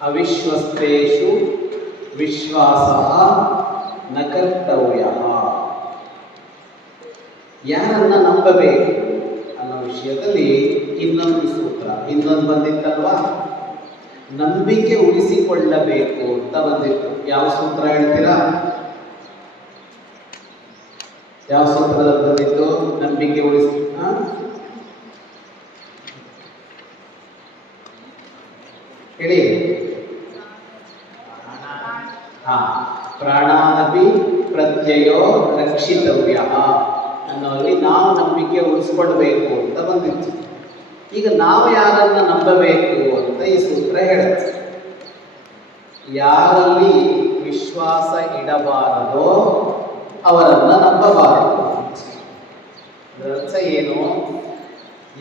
ಅವಿಶ್ವಸ್ತೇಷು ವಿಶ್ವಾಸ ನ ಕರ್ತವ್ಯ. ಯಾರನ್ನ ನಂಬಬೇಕು ಅನ್ನೋ ವಿಷಯದಲ್ಲಿ ಇನ್ನೊಂದು ಸೂತ್ರ, ಇನ್ನೊಂದು ಬಂದಿತ್ತಲ್ವಾ, ನಂಬಿಕೆ ಉಳಿಸಿಕೊಳ್ಳಬೇಕು ಅಂತ ಬಂದಿತ್ತು. ಯಾವ ಸೂತ್ರ ಹೇಳ್ತೀರಾ? ಯಾವ ಸೂತ್ರದಲ್ಲಿ ಬಂದಿತ್ತು? ನಂಬಿಕೆ ಹೇಳಿ. ಪ್ರಾಣಾನಪಿ ಪ್ರತ್ಯಯೋ ರಕ್ಷಿತವ್ಯ ಅನ್ನೋಲ್ಲಿ ನಾವು ನಂಬಿಕೆ ಉಳಿಸ್ಕೊಳ್ಬೇಕು ಅಂತ ಬಂದಿತ್ತು. ಈಗ ನಾವು ಯಾರನ್ನ ನಂಬಬೇಕು ಅಂತ ಈ ಸೂತ್ರ ಹೇಳುತ್ತೆ. ಯಾರಲ್ಲಿ ವಿಶ್ವಾಸ ಇಡಬಾರದೋ ಅವರನ್ನ ನಂಬಬಾರದು. ಅದರ ಏನು?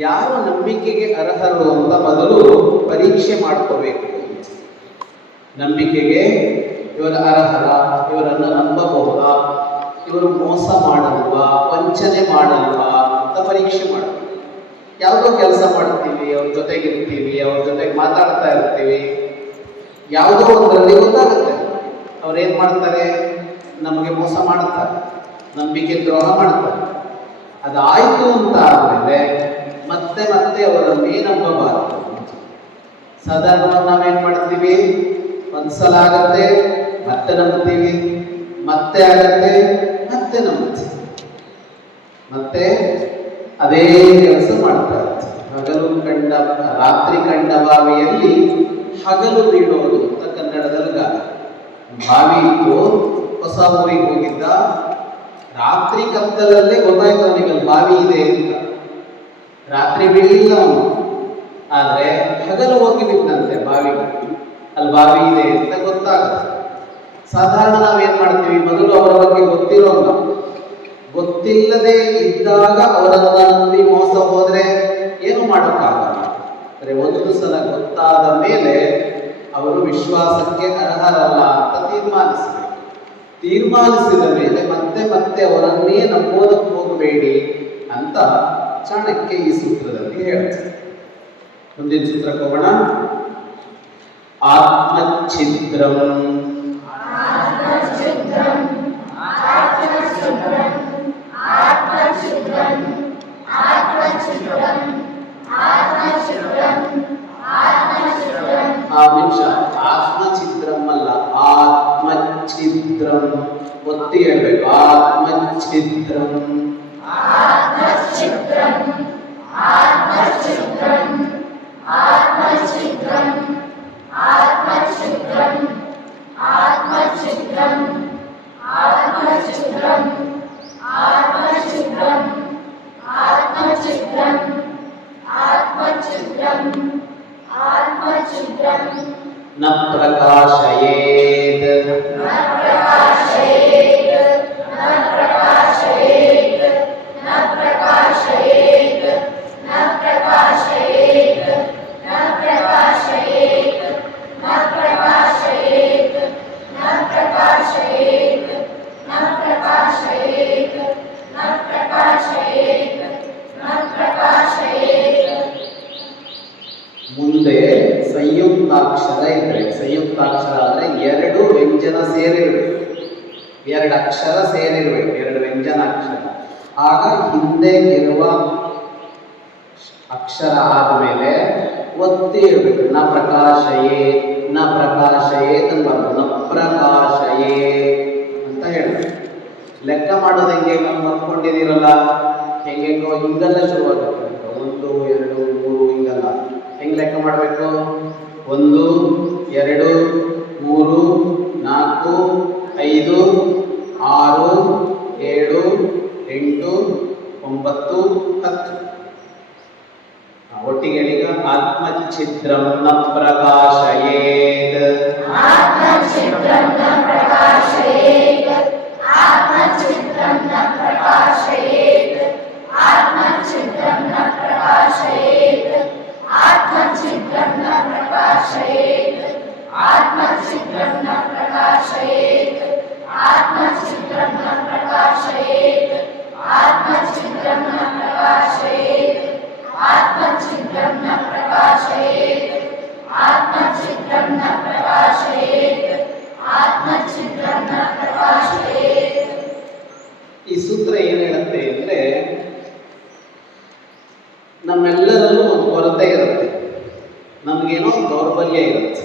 ಯಾರು ನಂಬಿಕೆಗೆ ಅರ್ಹರು ಅಂತ ಮೊದಲು ಪರೀಕ್ಷೆ ಮಾಡ್ಕೋಬೇಕು. ನಂಬಿಕೆಗೆ ಇವರು ಅರ್ಹರ, ಇವರನ್ನು ನಂಬಬಹುದಾ, ಇವರು ಮೋಸ ಮಾಡಲ್ವಾ, ವಂಚನೆ ಮಾಡಲ್ವಾ ಅಂತ ಪರೀಕ್ಷೆ ಮಾಡಬೇಕು. ಯಾವುದೋ ಕೆಲಸ ಮಾಡ್ತೀವಿ, ಅವ್ರ ಜೊತೆಗಿರ್ತೀವಿ, ಅವ್ರ ಜೊತೆಗೆ ಮಾತಾಡ್ತಾ ಇರ್ತೀವಿ, ಯಾವುದೋ ಒಂದರಲ್ಲಿ ಗೊತ್ತಾಗುತ್ತೆ ಅವ್ರೇನು ಮಾಡ್ತಾರೆ, ನಮಗೆ ಮೋಸ ಮಾಡ್ತಾರೆ, ನಂಬಿಕೆ ದ್ರೋಹ ಮಾಡ್ತಾರೆ. ಅದಾಯಿತು ಅಂತ ಆದಮೇಲೆ ಮತ್ತೆ ಮತ್ತೆ ಅವರನ್ನೇ ನಂಬಬಾರದು. ಸಾಧಾರಣವಾಗಿ ನಾವೇನು ಮಾಡ್ತೀವಿ, ಒಂದ್ಸಲ ಆಗತ್ತೆ ಮತ್ತೆ ನಂಬ್ತೀವಿ, ಮತ್ತೆ ಆಗತ್ತೆ ಮತ್ತೆ ನಂಬ್ತೀವಿ, ಮತ್ತೆ ಅದೇ ಕೆಲಸ ಮಾಡ್ತಾ ಇರ್ತೀವಿ. ಹಗಲು ಕಂಡ ರಾತ್ರಿ ಕಂಡ ಬಾವಿಯಲ್ಲಿ ಹಗಲು ಬೀಳೋದು ಅಂತ ಕನ್ನಡದಲ್ಲಿ ಗಾದೆ. ಬಾವಿ ಇತ್ತು, ಹೊಸ ಊರಿಗೆ ಹೋಗಿದ್ದ, ರಾತ್ರಿ ಕತ್ತಲಲ್ಲೇ ಗೊತ್ತಾಯ್ತು ಅವನಿಗೆ ಅಲ್ಲಿ ಬಾವಿ ಇದೆ ಅಂತ. ರಾತ್ರಿ ಬೀಳಿಲ್ಲ ಅವನು, ಆದ್ರೆ ಹಗಲು ಹೋಗಿ ಬಿಟ್ಟಂತೆ ಬಾವಿಗೆ, ಅಲ್ಲಿ ಬಾವಿ ಇದೆ ಅಂತ ಗೊತ್ತಾಗುತ್ತೆ. ಸಾಧಾರಣ ನಾವೇನ್ ಮಾಡ್ತೀವಿ, ಮೊದಲು ಅವರ ಬಗ್ಗೆ ಗೊತ್ತಿರೋಲ್ಲ, ಗೊತ್ತಿಲ್ಲದೆ ಇದ್ದಾಗ ಅವರನ್ನ ನಂಬಿ ಮೋಸ ಹೋದ್ರೆ ಏನು ಮಾಡೋಕ್ಕಾಗಲ್ಲ. ಅಂದ್ರೆ ಒಂದು ಸಲ ಗೊತ್ತಾದ ಮೇಲೆ ಅವರು ವಿಶ್ವಾಸಕ್ಕೆ ಅರ್ಹರಲ್ಲ ಅಂತ ತೀರ್ಮಾನಿಸಬೇಕು. ತೀರ್ಮಾನಿಸಿದ ಮೇಲೆ ಮತ್ತೆ ಮತ್ತೆ ಅವರನ್ನೇ ನಂಬೋದಕ್ಕೆ ಹೋಗಬೇಡಿ ಅಂತ ಚಾಣಕ್ಯ ಈ ಸೂತ್ರದಲ್ಲಿ ಹೇಳ್ತಾರೆ. ಮುಂದಿನ ಸೂತ್ರಕ್ಕೆ ಹೋಗೋಣ. ಆತ್ಮಚ್ಛಿದ್ರಂ ಆತ್ಮಚ್ಛಿದ್ರಂ ಅಲ್ಲ, ಆತ್ಮಚ್ಛಿದ್ರಂ ಒತ್ತಿ ಹೇಳ್ಬೇಕು. ಆತ್ಮಚ್ಛಿದ್ರಂ ನ ಪ್ರಕಾಶಯೇತ್ ಮುಂದೆ ಸಂಯುಕ್ತಾಕ್ಷರ ಇದ್ರೆ, ಸಂಯುಕ್ತಾಕ್ಷರ ಅಂದ್ರೆ ಎರಡು ವ್ಯಂಜನ ಸೇರಿರ್ಬೇಕು, ಎರಡು ಅಕ್ಷರ ಸೇರಿರ್ಬೇಕು, ಎರಡು ವ್ಯಂಜನಾಕ್ಷರ. ಆಗ ಹಿಂದೆ ಇರುವ ಅಕ್ಷರ ಆದಮೇಲೆ ಒತ್ತಿ ಇರಬೇಕು. ನ ಪ್ರಕಾಶಯೇ, ನ ಪ್ರಕಾಶಯೇ ತಂಬಾರ್ದು, ನ ಪ್ರಕಾಶಯೇ ಅಂತ ಹೇಳಬೇಕು. ಲೆಕ್ಕ ಮಾಡೋದು ಹೆಂಗೆ ಮರ್ಕೊಂಡಿದ್ದೀರಲ್ಲ, ಹೆಂಗೆಂಗೋ ಹಿಂಗೆಲ್ಲ ಶುರುವಾಗುತ್ತೆ. 1 2 3 ಹಿಂಗಲ್ಲ. ಹೆಂಗೆ ಲೆಕ್ಕ ಮಾಡಬೇಕು? 1 2 3 4 5 6 7 8 9 10. ಒಟ್ಟಿಗೆ ಈಗ ಆತ್ಮಚ್ಛಿದ್ರಂ ನ ಪ್ರಕಾಶಯೇತ್, ಆತ್ಮಚ್ಛಿದ್ರಂ ನ ಪ್ರಕಾಶಯೇತ್, ಆತ್ಮಚ್ಛಿದ್ರಂ ನ ಪ್ರಕಾಶಯೇತ್, ಆತ್ಮಚ್ಛಿದ್ರಂ ನ ಪ್ರಕಾಶಯೇತ್, ಆತ್ಮಚ್ಛಿದ್ರಂ ನ ಪ್ರಕಾಶಯೇತ್, ಆತ್ಮಚ್ಛಿದ್ರಂ ನ ಪ್ರಕಾಶಯೇತ್, ಆತ್ಮಚ್ಛಿದ್ರಂ ನ ಪ್ರಕಾಶಯೇತ್, ಆತ್ಮಚ್ಛಿದ್ರಂ ನ ಪ್ರಕಾಶಯೇತ್, ಆತ್ಮಚ್ಛಿದ್ರಂ ನ ಪ್ರಕಾಶಯೇತ್, ಆತ್ಮಚ್ಛಿದ್ರಂ ನ ಈ ಸೂತ್ರ ಏನ್ ಹೇಳುತ್ತೆ ಅಂದ್ರೆ, ನಮ್ಮೆಲ್ಲರಲ್ಲೂ ಒಂದು ಕೊರತೆ ಇರುತ್ತೆ, ನಮಗೇನೋ ದೌರ್ಬಲ್ಯ ಇರುತ್ತೆ.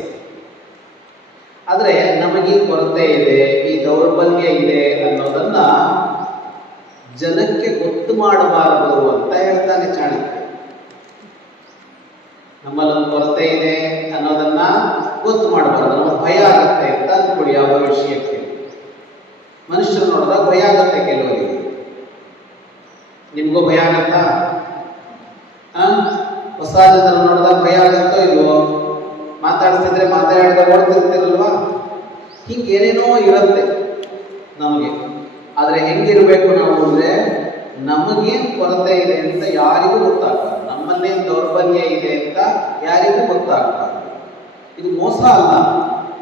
ಆದರೆ ನಮಗೆ ಈ ಕೊರತೆ ಇದೆ, ಈ ದೌರ್ಬಲ್ಯ ಇದೆ ಅನ್ನೋದನ್ನ ಜನಕ್ಕೆ ಗೊತ್ತು ಮಾಡಬಾರದು ಅಂತ ಹೇಳ್ತಾನೆ ಚಾಣಕ್ಯ. ನಮ್ಮಲ್ಲೊಂದು ಕೊರತೆ ಇದೆ ಅನ್ನೋದನ್ನ ಗೊತ್ತು ಮಾಡಬಾರದು, ನಮಗೆ ಭಯ ಆಗುತ್ತೆ ಅಂತ ಅಂದ್ಕೊಡಿ. ಯಾವ ವಿಷಯಕ್ಕೆ ಮನುಷ್ಯರು ನೋಡಿದಾಗ ಭಯ ಆಗುತ್ತೆ ಕೆಲವರಿಗೆ. ನಿಮ್ಗೂ ಭಯ ಆಗತ್ತಾ? ಹೊಸ ಜನರ ನೋಡಿದಾಗ ಭಯ ಆಗತ್ತೋ ಇಲ್ವೋ? ಮಾತಾಡ್ತಿದ್ರೆ ಮಾತಾಡಿದ ಓಡ್ತಿರ್ತಿರಲ್ವಾ? ಹಿಂಗೆ ಏನೇನೋ ಇರುತ್ತೆ ನಮಗೆ. ಆದರೆ ಹೆಂಗಿರ್ಬೇಕು ನಾವು ಅಂದ್ರೆ, ನಮಗೇನು ಕೊರತೆ ಇದೆ ಅಂತ ಯಾರಿಗೂ ಗೊತ್ತಾಗಲ್ಲ, ನಮ್ಮಲ್ಲೇನು ದೌರ್ಬಲ್ಯ ಇದೆ ಅಂತ ಯಾರಿಗೂ ಗೊತ್ತಾಗಲ್ಲ. ಇದು ಮೋಸ ಅಲ್ಲ,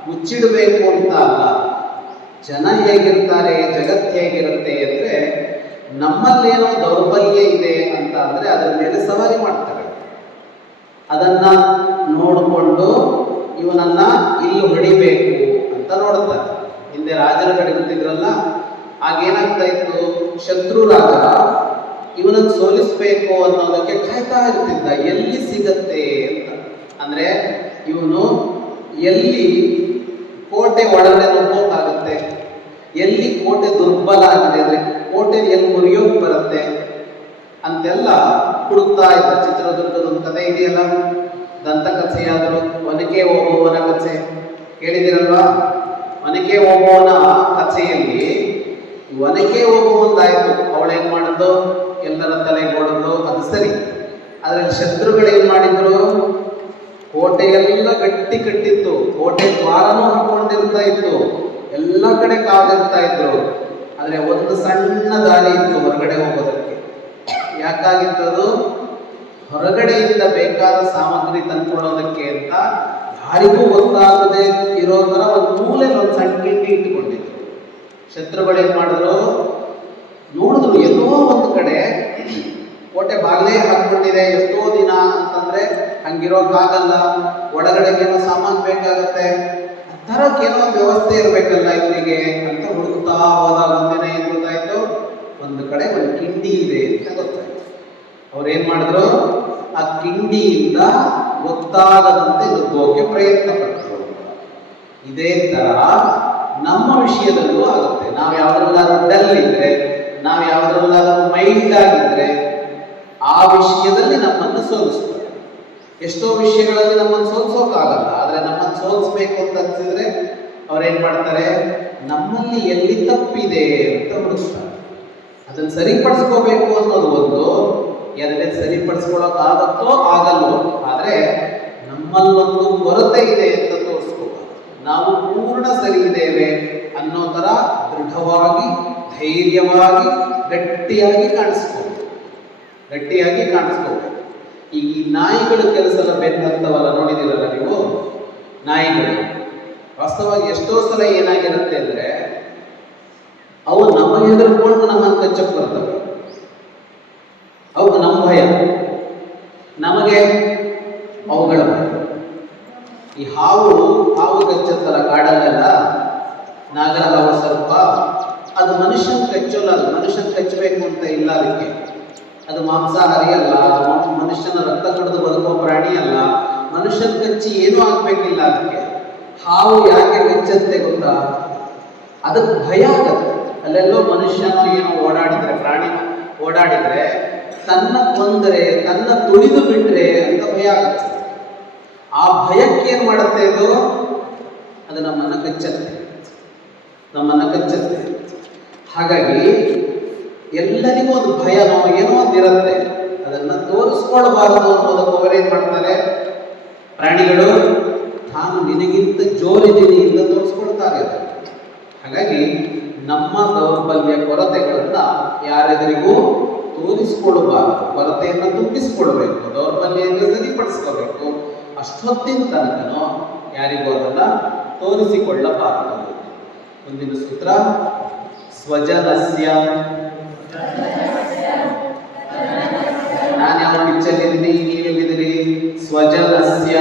ಮುಚ್ಚಿಡಬೇಕು ಅಂತ ಅಲ್ಲ. ಜನ ಹೇಗಿರ್ತಾರೆ, ಜಗತ್ತು ಹೇಗಿರುತ್ತೆ ಅಂದ್ರೆ, ನಮ್ಮಲ್ಲೇನೋ ದೌರ್ಬಲ್ಯ ಇದೆ ಅಂತ ಅಂದ್ರೆ ಅದರ ಮೇಲೆ ಸವಾರಿ ಮಾಡ್ತಾರೆ. ಅದನ್ನ ನೋಡಿಕೊಂಡು ಇವನನ್ನ ಇಲ್ಲಿ ಹೊಡಿಬೇಕು ಅಂತ ನೋಡ್ತಾರೆ. ಹಿಂದೆ ರಾಜರ ಹೊಡಿತಿದ್ರಲ್ಲ, ಆಗೇನಾಗ್ತಾ ಇತ್ತು, ಶತ್ರು ರಾಜ ಇವನನ್ನು ಸೋಲಿಸಬೇಕು ಅನ್ನೋದಕ್ಕೆ ಕಾಯ್ತಾ ಇರ್ತಿದ್ದ, ಎಲ್ಲಿ ಸಿಗತ್ತೆ ಅಂತ. ಅಂದ್ರೆ ಇವನು ಎಲ್ಲಿ ಕೋಟೆ ಒಳಗಡೆ ನುಗ್ಗೋಕ್ಕಾಗುತ್ತೆ, ಎಲ್ಲಿ ಕೋಟೆ ದುರ್ಬಲ ಆಗಿದೆ ಅಂದ್ರೆ ಕೋಟೆ ಎಲ್ಲಿ ಮುರಿಯೋಕ್ ಬರುತ್ತೆ ಅಂತೆಲ್ಲ ಹುಡುಕ್ತಾ ಇದ್ದ. ಚಿತ್ರದುರ್ಗದ ಒಂದು ಕಥೆ ಇದೆಯಲ್ಲ, ದಂತಕಥೆಯಾದರೂ ಒನಕೆ ಓಬವ್ವನ ಕಥೆ ಕೇಳಿದಿರಲ್ವಾ? ಒನಕೆ ಓಬವ್ವನ ಕಥೆಯಲ್ಲಿ ಒನಕೆ ಓಬವ್ವಂದಾಯ್ತು, ಅವಳೇನ್ ಮಾಡಿದ್ದು, ಎಲ್ಲರ ತಲೆಗೊಡದು, ಅದು ಸರಿ. ಅದ್ರಲ್ಲಿ ಶತ್ರುಗಳೇನ್ ಮಾಡಿದ್ರು, ಕೋಟೆಯೆಲ್ಲ ಗಟ್ಟಿ ಕಟ್ಟಿತ್ತು, ಕೋಟೆ ದ್ವಾರನೂ ಹಾಕೊಂಡಿರ್ತಾ ಇತ್ತು, ಎಲ್ಲ ಕಡೆ ಕಾದಿರ್ತಾ ಇದ್ರು. ಆದ್ರೆ ಒಂದು ಸಣ್ಣ ದಾರಿ ಇತ್ತು ಹೊರಗಡೆ ಹೋಗೋದಕ್ಕೆ. ಯಾಕಾಗಿತ್ತದು? ಹೊರಗಡೆಯಿಂದ ಬೇಕಾದ ಸಾಮಗ್ರಿ ತಂದ್ಕೊಡೋದಕ್ಕೆ ಅಂತ ಯಾರಿಗೂ ಗೊತ್ತಾಗದೆ ಇರೋ ತರ ಒಂದು ಮೂಲೆ ಒಂದು ಸಣ್ಣ ಕಿಂಡಿ ಇಟ್ಟುಕೊಂಡಿದ್ರು. ಶತ್ರುಗಳೇನ್ ಮಾಡಿದ್ರು, ನೋಡಿದ್ರು ಎಲ್ಲೋ ಒಂದು ಕಡೆ ಕೋಟೆ ಬಾಗ್ಲೇ ಹಾಕೊಂಡಿದೆ ಎಷ್ಟೋ ದಿನ ಅಂತಂದ್ರೆ ಹಂಗಿರೋಕ್ಕಾಗಲ್ಲ, ಒಳಗಡೆಗೇನೋ ಸಾಮಾನು ಬೇಕಾಗತ್ತೆ, ತರಕ್ಕೇನೋ ಒಂದು ವ್ಯವಸ್ಥೆ ಇರಬೇಕಲ್ಲ ಇವನಿಗೆ ಅಂತ ಹುಡುಕ್ತಾ ಹೋದಾಗ ಒಂದಿನ ಏನ್ ಗೊತ್ತಾಯ್ತು, ಒಂದು ಕಡೆ ಒಂದು ಕಿಂಡಿ ಇದೆ ಅಂತ ಗೊತ್ತಾಯ್ತು. ಅವ್ರೇನ್ ಮಾಡಿದ್ರು, ಆ ಕಿಂಡಿಯಿಂದ ಗೊತ್ತಾಗದಂತೆ ನುಗ್ಗೋಕೆ ಪ್ರಯತ್ನ ಪಟ್ಟರು. ಇದೇ ತರ ನಮ್ಮ ವಿಷಯದಲ್ಲೂ ಆಗುತ್ತೆ. ನಾವು ಯಾವ್ದ್ರಲ್ಲಾದ್ರೂ ಡಲ್ ಇದ್ರೆ, ನಾವು ಯಾವ್ದ್ರಲ್ಲಾದ್ರೂ ಮೈಲ್ಡ್ ಆಗಿದ್ರೆ ಆ ವಿಷಯದಲ್ಲಿ ನಮ್ಮನ್ನು ಸೋಲಿಸ್ತಾರೆ. ಎಷ್ಟೋ ವಿಷಯಗಳಲ್ಲಿ ನಮ್ಮನ್ನು ಸೋಲ್ಸೋಕ್ಕಾಗಲ್ಲ, ಆದ್ರೆ ನಮ್ಮನ್ನು ಸೋಲಿಸ್ಬೇಕು ಅಂತ ಅನ್ಸಿದ್ರೆ ಅವ್ರೇನ್ ಮಾಡ್ತಾರೆ, ನಮ್ಮಲ್ಲಿ ಎಲ್ಲಿ ತಪ್ಪಿದೆ ಅಂತ ಹುಡುಕ್ತಾರೆ. ಅದನ್ನು ಸರಿಪಡಿಸ್ಕೋಬೇಕು ಅನ್ನೋದು ಒಂದು, ಎರಡನೇ ಸರಿಪಡಿಸ್ಕೊಳ್ಳೋಕೆ ಆಗುತ್ತೋ ಆಗಲ್ವೋ, ಆದ್ರೆ ನಮ್ಮಲ್ಲೊಂದು ಕೊರತೆ ಇದೆ ಅಂತ ತೋರಿಸ್ಕೋಬಾರ್ದು. ನಾವು ಪೂರ್ಣ ಸರಿ ಇದ್ದೇವೆ ಅನ್ನೋ ತರ ದೃಢವಾಗಿ, ಧೈರ್ಯವಾಗಿ, ಗಟ್ಟಿಯಾಗಿ ಕಾಣಿಸ್ಕೋಬೇಕು. ಈ ನಾಯಿಗಳು ಕೆಲಸ ಎಲ್ಲ ಬೆನ್ನಂತವಲ್ಲ, ನೋಡಿದಿರಲ್ಲ ನೀವು ನಾಯಿಗಳು. ವಾಸ್ತವವಾಗಿ ಎಷ್ಟೋ ಸಲ ಏನಾಗಿರುತ್ತೆ ಅಂದ್ರೆ, ಅವು ನಮ್ಮ ಹೆದರ್ಕೊಂಡು ನಮ್ಮನ್ನು ಕಚ್ಚಕ್ಕೆ ಬರ್ತವೆ. ಅವಕ್ಕೆ ನಮ್ಮ ಭಯ, ನಮಗೆ ಅವುಗಳ ಭಯ. ಈ ಹಾವು ಕಚ್ಚತ್ತಲ್ಲ ಕಾಡಲ್ಲೆಲ್ಲ, ನಾಗರ ಹಾವು ಸ್ವಲ್ಪ, ಅದು ಮನುಷ್ಯನ ಕಚ್ಚೋಲ್ಲ, ಅದು ಮನುಷ್ಯನ ಕಚ್ಚಬೇಕು ಅಂತ ಇಲ್ಲ ಅದಕ್ಕೆ. ಅದು ಮಾಂಸಾಹಾರಿ ಅಲ್ಲ, ಮನುಷ್ಯನ ರಕ್ತ ಕುಡಿದು ಬದುಕುವ ಪ್ರಾಣಿ ಅಲ್ಲ, ಮನುಷ್ಯನ ಕಚ್ಚಿ ಏನೂ ಆಗ್ಬೇಕಿಲ್ಲ ಅದಕ್ಕೆ. ಹಾವು ಯಾಕೆ ಕಚ್ಚತ್ತೆ ಗೊತ್ತಾ? ಅದಕ್ಕೆ ಭಯ ಆಗತ್ತೆ. ಅಲ್ಲೆಲ್ಲೋ ಮನುಷ್ಯನ ಏನೋ ಓಡಾಡಿದ್ರೆ, ಪ್ರಾಣಿ ಓಡಾಡಿದ್ರೆ ತನ್ನ ಕೊಂದರೆ, ತನ್ನ ತುಳಿದು ಬಿಟ್ರೆ ಅಂತ ಭಯ ಆಗುತ್ತೆ. ಆ ಭಯಕ್ಕೆ ಏನ್ ಮಾಡುತ್ತೆ ಅದು ನಮ್ಮನ್ನ ಕಚ್ಚತ್ತೆ. ಹಾಗಾಗಿ ಎಲ್ಲರಿಗೂ ಒಂದು ಭಯ, ನಮಗೇನೋ ಒಂದಿರುತ್ತೆ, ಅದನ್ನ ತೋರಿಸ್ಕೊಳ್ಬಾರದು ಅನ್ನೋದಕ್ಕೆ ಅವರೇನ್ ಮಾಡ್ತಾರೆ, ಪ್ರಾಣಿಗಳು ತಾನು ನಿನಗಿಂತ ಜೋರಿದ್ದೀನಿ ಅಂತ ತೋರಿಸ್ಕೊಳ್ತಾರೆ. ಹಾಗಾಗಿ ನಮ್ಮ ದೌರ್ಬಲ್ಯ, ಕೊರತೆಗಳನ್ನ ಯಾರೆದುರಿಗೂ ತೋರಿಸ್ಕೊಳ್ಬಾರದು, ಕೊರತೆಯನ್ನು ತುಂಬಿಸ್ಕೊಳ್ಬೇಕು, ದೌರ್ಬಲ್ಯವನ್ನು ಸರಿಪಡಿಸ್ಕೋಬೇಕು. ಅಷ್ಟೊತ್ತಿನ ತನಕನೂ ಯಾರಿಗೂ ಅದನ್ನ ತೋರಿಸಿಕೊಳ್ಳಬಾರದು. ಮುಂದಿನ ಸೂತ್ರ, ಸ್ವಜನಸ್ಯ. ನಾನು ಯಾವ ಪಿಕ್ಚರ್ ಇದ್ದೀನಿ, ನೀವೆಲ್ಲಿದ್ದೀರಿ? ಸ್ವಜನಸ್ಯ.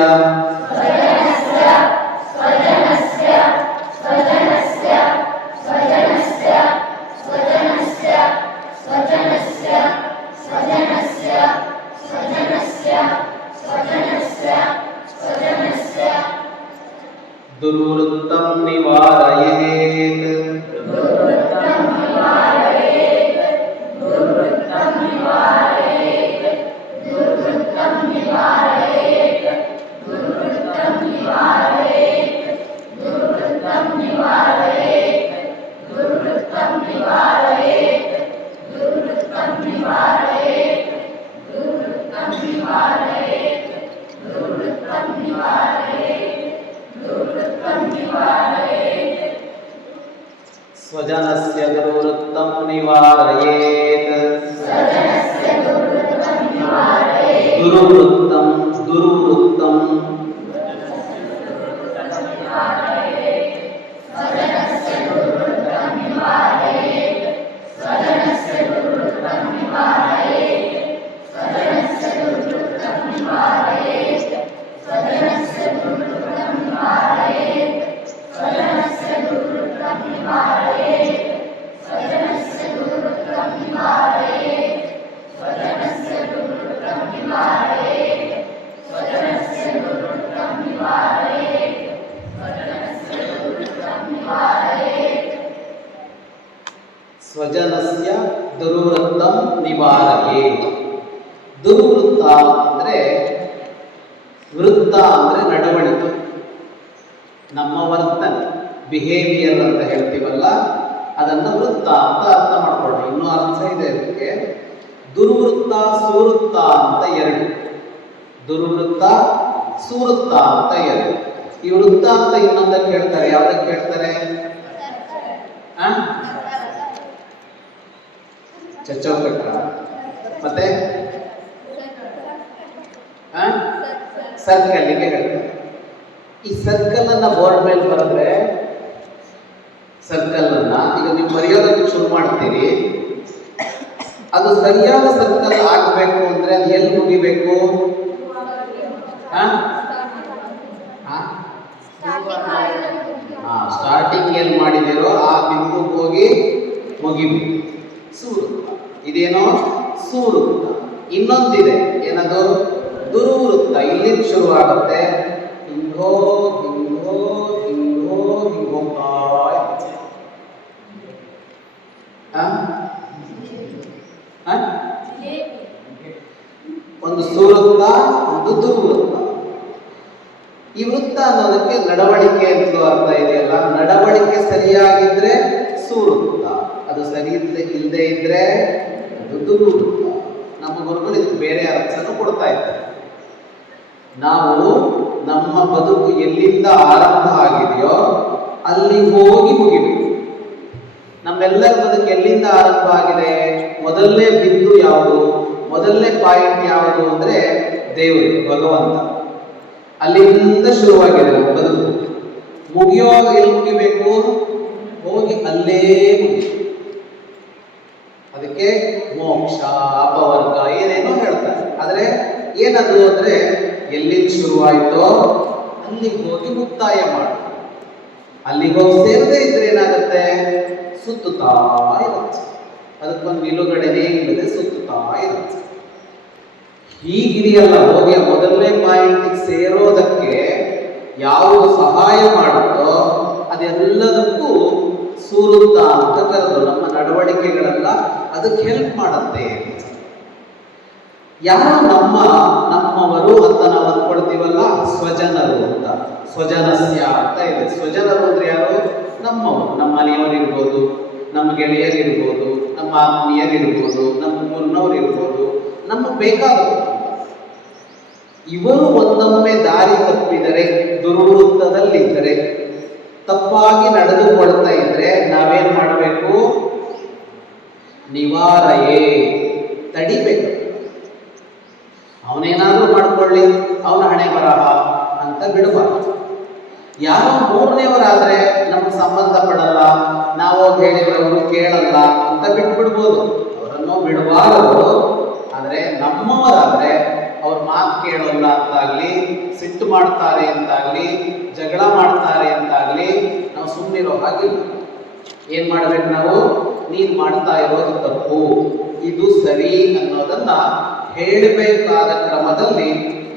ದುರ್ವೃತ್ತಂ ನಿವಾರಯೇತ್. ಸ್ವಜನಸ್ಯ ದುರ್ವೃತ್ತಂ ನಿವಾರಯೇತ್. ದುರ್ವೃತ್ತಂ ದುರ್ವೃತ್ತಂ ಸ್ವಜನಸ್ಯ ದುರ್ವೃತ್ತಂ ನಿವಾರಯೇತ್. ದುರ್ವೃತ್ತ ಅಂದ್ರೆ ವೃತ್ತ ಅಂದ್ರೆ ನಡವಳಿಕೆ, ನಮ್ಮ ವರ್ತನೆ, ಬಿಹೇವಿಯರ್ ಅಂತ ಹೇಳ್ತೀವಲ್ಲ, ಅದನ್ನ ವೃತ್ತ ಅಂತ ಅರ್ಥ ಮಾಡ್ಕೊಳ್ಳಿ. ಇನ್ನೂ ಅರ್ಥ ಇದೆ ಅದಕ್ಕೆ. ದುರ್ವೃತ್ತ ಸುವೃತ್ತ ಅಂತ ಎರಡು. ದುರ್ವೃತ್ತ ಸುವೃತ್ತ ಅಂತ ಎರಡು. ಈ ವೃತ್ತ ಅಂತ ಇನ್ನೊಂದಕ್ಕೆ ಹೇಳ್ತಾರೆ. ಯಾವ್ದಕ್ಕೆ ಹೇಳ್ತಾರೆ? ಚಚ್ಚೌಕಟ್ಟ, ಮತ್ತೆ ಸರ್ಕಲ್ಗೆ ಹೇಳ್ತಾರೆ. ಈ ಸರ್ಕಲ್ ಅನ್ನ ಬೋರ್ಡ್ ಮೇಲೆ ಬರೆದ್ರೆ, ಸರ್ಕಲ್ ಅನ್ನ ಈಗ ನೀವು ಬರೆಯೋದಕ್ಕೆ ಶುರು ಮಾಡ್ತೀರಿ, ಅದು ಸರಿಯಾದ ಸರ್ಕಲ್ ಆಗಬೇಕು ಅಂದ್ರೆ ಅದು ಎಲ್ಲಿ ಮುಗಿಬೇಕು? ಸ್ಟಾರ್ಟಿಂಗ್ ಏನ್ ಮಾಡಿದಿರೋ ಆ ಬಿಂದುಗೆ ಹೋಗಿ ಮುಗಿಬೇಕು. ಸುವೃತ್ತ. ಇದೇನೋ ಸುವೃತ್ತ. ಇನ್ನೊಂದಿದೆ, ಏನದು? ದುರ್ವೃತ್ತ. ಇಲ್ಲಿಂದ ಶುರುವಾಗುತ್ತೆ, ಹಿಂಗೋ ಹಿಂಗೋ ಹಿಂಗೋ ಹಿಂಗೋಗ್ತಾ ಇರುತ್ತೆ. ಒಂದು ಸುವೃತ್ತ, ಒಂದು ದುರ್ವೃತ್ತ. ಈ ವೃತ್ತ ಅನ್ನೋದಕ್ಕೆ ನಡವಳಿಕೆ ಅಂತಲೂ ಅರ್ಥ ಇದೆಯಲ್ಲ. ನಡವಳಿಕೆ ಸರಿಯಾಗಿದ್ರೆ ಸುವೃತ್ತ, ಅದು ಸರಿ ಇಲ್ಲದೆ ಇದ್ರೆ ಅದು ದುರ್ವೃತ್ತ. ನಮ್ಮ ಗುರುಗಳು ಇದಕ್ಕೆ ಬೇರೆ ಅರ್ಥವನ್ನು ಕೊಡ್ತಾ ಇದ್ದಾರೆ. ನಾವು ನಮ್ಮ ಬದುಕು ಎಲ್ಲಿಂದ ಆರಂಭ ಆಗಿದೆಯೋ ಅಲ್ಲಿ ಹೋಗಿ ಮುಗಿಬೇಕು. ನಮ್ಮೆಲ್ಲರ ಬದುಕು ಎಲ್ಲಿಂದ ಆರಂಭ ಆಗಿದೆ? ಮೊದಲನೇ ಬಿಂದು ಯಾವುದು? ಮೊದಲನೇ ಪಾಯಿಂಟ್ ಯಾವುದು ಅಂದ್ರೆ ದೇವರು, ಭಗವಂತ. ಅಲ್ಲಿಂದ ಶುರುವಾಗಿದೆ ನಮ್ಮ ಬದುಕು. ಮುಗಿಯುವಾಗ ಎಲ್ಲಿ ಮುಗಿಬೇಕು? ಹೋಗಿ ಅಲ್ಲೇ ಮುಗಿಬೇಕು. ಅದಕ್ಕೆ ಮೋಕ್ಷ, ಅಪವರ್ಗ ಏನೇನೋ ಹೇಳ್ತಾರೆ. ಆದ್ರೆ ಏನದು ಅಂದ್ರೆ ಎಲ್ಲಿಂದ ಶುರುವಾಯಿತೋ ಅಲ್ಲಿಗೆ ಹೋಗಿ ಮುಕ್ತಾಯ ಮಾಡು. ಅಲ್ಲಿಗೆ ಹೋಗಿ ಸೇರದೇ ಇದ್ರೆ ಏನಾಗುತ್ತೆ? ಸುತ್ತುತ್ತಾ ಇರುತ್ತೆ. ಅದಕ್ಕೊಂದು ನಿಲುಗಡೆನೇ ಇಲ್ಲದೆ ಸುತ್ತುತ್ತಾ ಇರುತ್ತೆ. ಹೀಗಿದೆಯಲ್ಲ, ಹೋಗಿ ಮೊದಲನೇ ಪಾಯಿಂಟಿಗೆ ಸೇರೋದಕ್ಕೆ ಯಾವುದು ಸಹಾಯ ಮಾಡುತ್ತೋ ಅದೆಲ್ಲದಕ್ಕೂ ಸುವೃತ್ತ ಅಂತ ಕರೆದು, ನಮ್ಮ ನಡವಳಿಕೆಗಳೆಲ್ಲ ಅದಕ್ಕೆ ಹೆಲ್ಪ್ ಮಾಡುತ್ತೆ. ಯಾರು ನಮ್ಮವರು ಅಂತ ನಾವು ಅಂದ್ಕೊಳ್ತೀವಲ್ಲ, ಸ್ವಜನರು ಅಂತ. ಸ್ವಜನಸ್ಯ ಅಂತ ಇದೆ. ಸ್ವಜನರು ಅಂದ್ರೆ ಯಾರು? ನಮ್ಮವರು, ನಮ್ಮ ಮನೆಯವರಿರ್ಬೋದು, ನಮ್ಮ ಗೆಳೆಯರಿರ್ಬೋದು, ನಮ್ಮ ಆತ್ಮೀಯರಿರ್ಬೋದು, ನಮ್ಮ ಮುನ್ನವರಿರ್ಬೋದು, ನಮಗೆ ಬೇಕಾದವರು. ಇವರು ಒಂದೊಮ್ಮೆ ದಾರಿ ತಪ್ಪಿದರೆ, ದುರ್ವೃತ್ತದಲ್ಲಿದ್ದರೆ, ತಪ್ಪಾಗಿ ನಡೆದುಕೊಳ್ತಾ ಇದ್ರೆ ನಾವೇನ್ ಮಾಡಬೇಕು? ನಿವಾರಯೇ, ತಡಿಬೇಕು. ಅವನೇನಾದ್ರೂ ಮಾಡ್ಕೊಳ್ಳಿ, ಅವನ ಹಣೆ ಬರಹ ಅಂತ ಬಿಡಬಾರ್ದು. ಯಾರೋ ಮೂರನೇವರಾದ್ರೆ ನಮಗೆ ಸಂಬಂಧ ಪಡಲ್ಲ, ನಾವು ಹೇಳಿದ್ರೆ ಅವರು ಕೇಳಲ್ಲ ಅಂತ ಬಿಟ್ಬಿಡ್ಬೋದು. ಅವರನ್ನು ಬಿಡಬಾರದು. ಆದರೆ ನಮ್ಮವರಾದ್ರೆ ಅವ್ರ ಮಾತು ಕೇಳಲ್ಲ ಅಂತಾಗ್ಲಿ, ಸಿಟ್ಟು ಮಾಡ್ತಾರೆ ಅಂತಾಗ್ಲಿ, ಜಗಳ ಮಾಡ್ತಾರೆ ಅಂತಾಗ್ಲಿ ನಾವು ಸುಮ್ಮನಿರೋ ಹಾಗಿಲ್ಲ. ಏನ್ ಮಾಡ್ಬೇಕು ನಾವು? ನೀನ್ ಮಾಡ್ತಾ ಇರೋದು ತಪ್ಪು, ಇದು ಸರಿ ಅನ್ನೋದನ್ನ ಹೇಳಬೇಕಾದ ಕ್ರಮದಲ್ಲಿ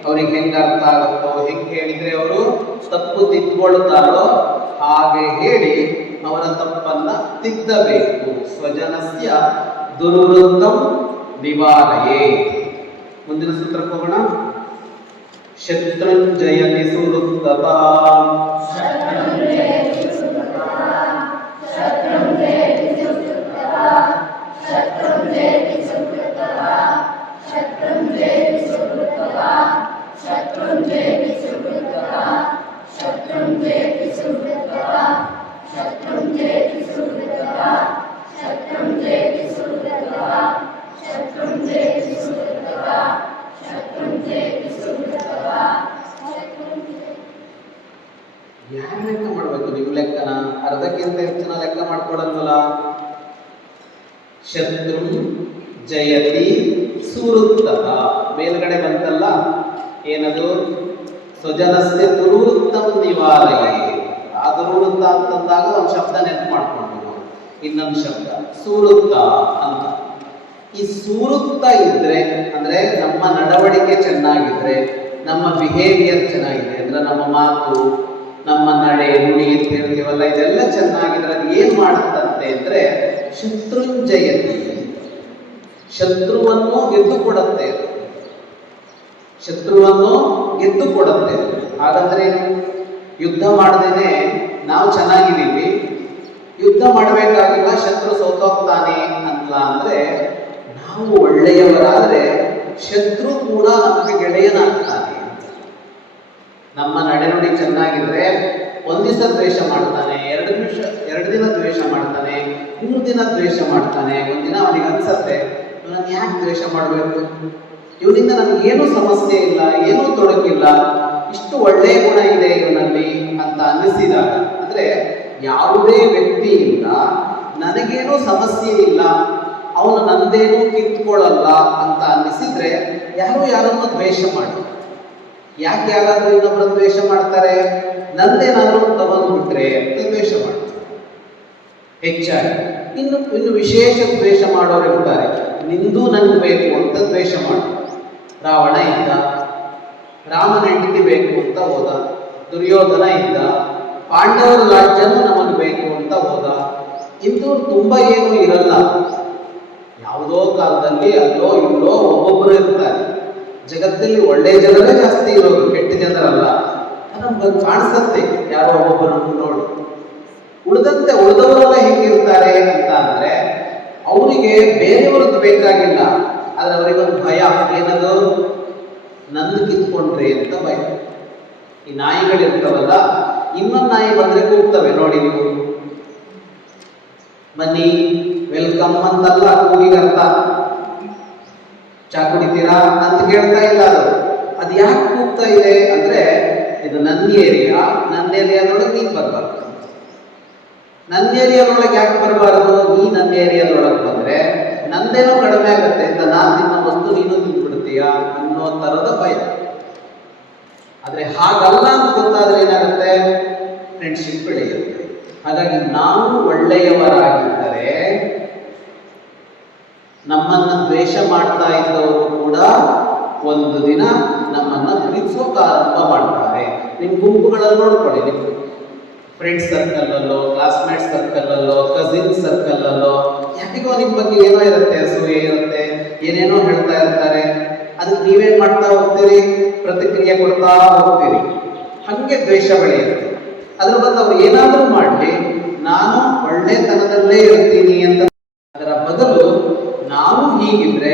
ಅವ್ರಿಗೆ ಹೆಂಗೆ ಅರ್ಥ ಆಗುತ್ತೋ, ಹೆಂಗೆ ಹೇಳಿದ್ರೆ ಅವರು ತಪ್ಪು ತಿದ್ದುಕೊಳ್ತಾರೋ ಹಾಗೆ ಹೇಳಿ ಅವರ ತಪ್ಪನ್ನ ತಿದ್ದಬೇಕು. ಸ್ವಜನಸ್ಯ ದುರ್ವೃತ್ತಂ ನಿವಾರಯೇ. ಮುಂದಿನ ಸೂತ್ರಕ್ಕೆ ಹೋಗೋಣ. ಶತ್ರುಂಜಯತಿ ಸುವೃತ್ತತಾ. ಯಾರು ಲೆಕ್ಕ ಮಾಡಬೇಕು? ನಿಮ್ಮ ಲೆಕ್ಕನ? ಅರ್ಧಕ್ಕಿಂತ ಹೆಚ್ಚಿನ ಲೆಕ್ಕ ಮಾಡ್ಕೊಡಲ್ವಲ್ಲ. ಶತ್ರು ಜಯತಿ ಸುವೃತ್ತಃ ಮೇಲ್ಗಡೆ ಬಂತಲ್ಲ, ಏನದು? ಸ್ವಜನಸ್ಯ ದುರ್ವೃತ್ತಂ ನಿವಾರಯೇ. ಆ ದುರ್ವೃತ್ತ ಅಂತಂದಾಗ ಒಂದು ಶಬ್ದ ನೆನಪು ಮಾಡ್ಕೊಂಡು ಇನ್ನೊಂದು ಶಬ್ದ ಸುವೃತ್ತ ಅಂತ. ಈ ಸುವೃತ್ತ ಇದ್ರೆ ಅಂದ್ರೆ ನಮ್ಮ ನಡವಳಿಕೆ ಚೆನ್ನಾಗಿದ್ರೆ, ನಮ್ಮ ಬಿಹೇವಿಯರ್ ಚೆನ್ನಾಗಿದೆ ಅಂದ್ರೆ, ನಮ್ಮ ಮಾತು, ನಮ್ಮ ನಡೆ ನುಡಿ ಅಂತ ಹೇಳ್ತೀವಲ್ಲ, ಇದೆಲ್ಲ ಚೆನ್ನಾಗಿದ್ರೆ ಅದು ಏನ್ ಮಾಡುತ್ತಂತೆ ಅಂದ್ರೆ ಶತ್ರುಂಜಯತಿ, ಶತ್ರುವನ್ನು ಗೆದ್ದು ಕೊಡುತ್ತೆ. ಶತ್ರುವನ್ನು ಗೆದ್ದು ಕೊಡುತ್ತೆ. ಹಾಗಾದ್ರೆ ಯುದ್ಧ ಮಾಡದೇನೆ ನಾವು ಚೆನ್ನಾಗಿದ್ದೀವಿ, ಯುದ್ಧ ಮಾಡಬೇಕಾಗಿಲ್ಲ, ಶತ್ರು ಸೋತೋಗ್ತಾನೆ ಅಂತ ಅಂದ್ರೆ ನಾವು ಒಳ್ಳೆಯವರಾದ್ರೆ ಶತ್ರು ಕೂಡ ನಮಗೆ ಗೆಳೆಯನಾಗ್ತಾನೆ. ನಮ್ಮ ನಡೆನುಡಿ ಚೆನ್ನಾಗಿದ್ರೆ ಒಂದು ದಿವಸ ದ್ವೇಷ ಮಾಡ್ತಾನೆ, ಎರಡು ದಿನ ದ್ವೇಷ ಮಾಡ್ತಾನೆ, 3 ದಿನ ದ್ವೇಷ ಮಾಡ್ತಾನೆ. ಒಂದಿನ ಅವನಿಗೆ ಅನ್ಸತ್ತೆ ನಾನು ಯಾಕೆ ದ್ವೇಷ ಮಾಡಬೇಕು, ಇವನಿಂದ ನನಗೇನು ಸಮಸ್ಯೆ ಇಲ್ಲ, ಏನೂ ತೊಡಕಿಲ್ಲ, ಇಷ್ಟು ಒಳ್ಳೆಯ ಗುಣ ಇದೆ ಇವನಲ್ಲಿ ಅಂತ ಅನ್ನಿಸಿದಾಗ, ಅಂದ್ರೆ ಯಾವುದೇ ವ್ಯಕ್ತಿಯಿಂದ ನನಗೇನೂ ಸಮಸ್ಯೆ ಇಲ್ಲ, ಅವನು ನಂದೇನೂ ಕಿತ್ಕೊಳ್ಳಲ್ಲ ಅಂತ ಅನ್ನಿಸಿದ್ರೆ ಯಾರನ್ನು ದ್ವೇಷ ಮಾಡಿ. ಯಾಕೆ ಯಾರಾದ್ರೂ ಇನ್ನೊಬ್ಬರ ದ್ವೇಷ ಮಾಡ್ತಾರೆ? ನಂದೇನಾದ್ರೂ ತಗೊಂಡ್ಬಿಟ್ರೆ ಅಂತ ದ್ವೇಷ ಮಾಡ್ತಾರೆ ಹೆಚ್ಚಾಗಿ. ಇನ್ನು ವಿಶೇಷ ದ್ವೇಷ ಮಾಡೋರು ಇರ್ತಾರೆ, ನಿಂದು ನನ್ಗೆ ಬೇಕು ಅಂತ ದ್ವೇಷ ಮಾಡ್ತಾರೆ. ರಾವಣ ಇದ್ದ, ರಾಮನ ಹೆಂಡತಿ ಬೇಕು ಅಂತ ಹೋದ. ದುರ್ಯೋಧನ ಇದ್ದ, ಪಾಂಡವರ ರಾಜ್ಯನೂ ನಮಗೆ ಬೇಕು ಅಂತ ಹೋದ. ಇಂಥವ್ರು ತುಂಬಾ ಏನು ಇರಲ್ಲ, ಯಾವುದೋ ಕಾಲದಲ್ಲಿ ಅಲ್ಲೋ ಇಲ್ಲೋ ಒಬ್ಬೊಬ್ಬರು ಇರ್ತಾರೆ. ಜಗತ್ತಲ್ಲಿ ಒಳ್ಳೆಯ ಜನರೇ ಜಾಸ್ತಿ ಇರೋದು, ಕೆಟ್ಟ ಜನರಲ್ಲ. ನಮ್ಗೆ ಕಾಣಿಸುತ್ತೆ ಯಾರೋ ಒಬ್ಬೊಬ್ಬರನ್ನು ನೋಡಿ. ಉಳಿದವರೆಲ್ಲ ಹೇಗಿರ್ತಾರೆ ಅಂತ ಅಂದ್ರೆ, ಅವರಿಗೆ ಬೇರೆಯವ್ರದ್ದು ಬೇಕಾಗಿಲ್ಲ, ಆದ್ರೆ ಅವರಿಗೊಂದು ಭಯ. ಏನದು? ನಂದು ಕಿತ್ಕೊಂಡ್ರಿ ಅಂತ ಭಯ. ಈ ನಾಯಿಗಳಿರ್ತಾವಲ್ಲ, ಇನ್ನೊಂದು ನಾಯಿ ಬಂದ್ರೆ ಕೂಗ್ತವೆ ನೋಡಿ ನೀವು, ಬನ್ನಿ ವೆಲ್ಕಮ್ ಅಂತಲ್ಲ ಕೂಗಿಗೆ ಅರ್ಥ. ಚಾ ಕುಡಿತೀರಾ ಅಂತ ಕೇಳ್ತಾ ಇಲ್ಲ ಅದು ಯಾಕೆ ಕೂಗ್ತಾ ಇದೆ ಅಂದ್ರೆ, ಇದು ನನ್ನ ಏರಿಯಾದೊಳಗೆ ನೀನು ಬರಬಾರ್ದು. ನನ್ನ ಏರಿಯಾದೊಳಗೆ ಯಾಕೆ ಬರಬಾರ್ದು? ನೀ ನನ್ನ ಏರಿಯಾದೊಳಗೆ ಬಂದ್ರೆ ನಂದೇನೋ ಕಡಿಮೆ ಆಗುತ್ತೆ ಅಂತ, ನಾನು ತಿನ್ನೋ ವಸ್ತು ನೀನು ತಿಂದ್ಬಿಡ್ತೀಯ ಅನ್ನೋ ತರದ ಭಯ. ಆದ್ರೆ ಹಾಗಲ್ಲ ಅಂತ ಗೊತ್ತಾದ್ರೆ ಏನಾಗುತ್ತೆ? ಫ್ರೆಂಡ್ಶಿಪ್ ಬೆಳೆಯುತ್ತೆ. ಹಾಗಾಗಿ ನಾವು ಒಳ್ಳೆಯವರಾಗಿದ್ದರೆ ನಮ್ಮನ್ನ ದ್ವೇಷ ಮಾಡ್ತಾ ಇದ್ದವರು ಕೂಡ ಒಂದು ದಿನ ನಮ್ಮನ್ನ ಪ್ರೀತಿಸೋಕೆ ಆರಂಭ ಮಾಡ್ತಾರೆ. ನಿಮ್ಮ ಗುಂಪುಗಳಲ್ಲಿ ನೋಡ್ಕೊಳ್ಳಿ, ನಿಮ್ಮ ಫ್ರೆಂಡ್ಸ್ ಸರ್ಕಲಲ್ಲೋ, ಕ್ಲಾಸ್ಮೇಟ್ ಸರ್ಕಲಲ್ಲೋ, ಕಸಿನ್ ಸರ್ಕಲಲ್ಲೋ ಯಾರಿಗೋ ನಿಮ್ಮ ಬಗ್ಗೆ ಏನೋ ಇರುತ್ತೆ, ಅಸೂಯೆ ಇರುತ್ತೆ, ಏನೇನೋ ಹೇಳ್ತಾ ಇರ್ತಾರೆ. ಅದಕ್ಕೆ ನೀವೇನ್ ಮಾಡ್ತಾ ಹೋಗ್ತೀರಿ? ಪ್ರತಿಕ್ರಿಯೆ ಕೊಡ್ತಾ ಹೋಗ್ತೀರಿ. ಹಂಗೆ ದ್ವೇಷ ಬೆಳೆಯುತ್ತೆ. ಅದ್ರ ಬಂದು ಅವ್ರು ಏನಾದರೂ ಮಾಡಲಿ, ನಾನು ಒಳ್ಳೆತನದಲ್ಲೇ ಇರ್ತೀನಿ ಅಂತ. ಅದರ ಬದಲು ನಾವು ಹೀಗಿದ್ರೆ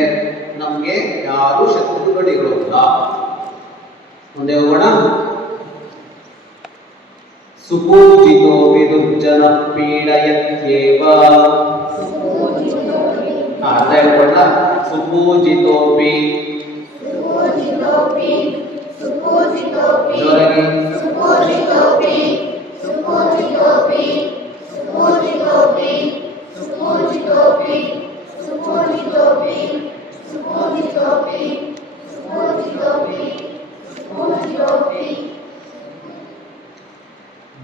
ನಮ್ಗೆ ಯಾರು ಶತ್ರುಗಳಿರೋಲ್ಲ. ಮುಂದೆ ಹೋಗೋಣ. ಸುಪೂಜಿತೋ ವಿದುರ್ಜನ ಪೀಡಯತ್ಯೇವ. ಅರ್ಥ ಹೇಳ್ಕೊಳ್ಳ. ಸುಪೂಜಿತೋಪಿ ಜೋರಾಗಿ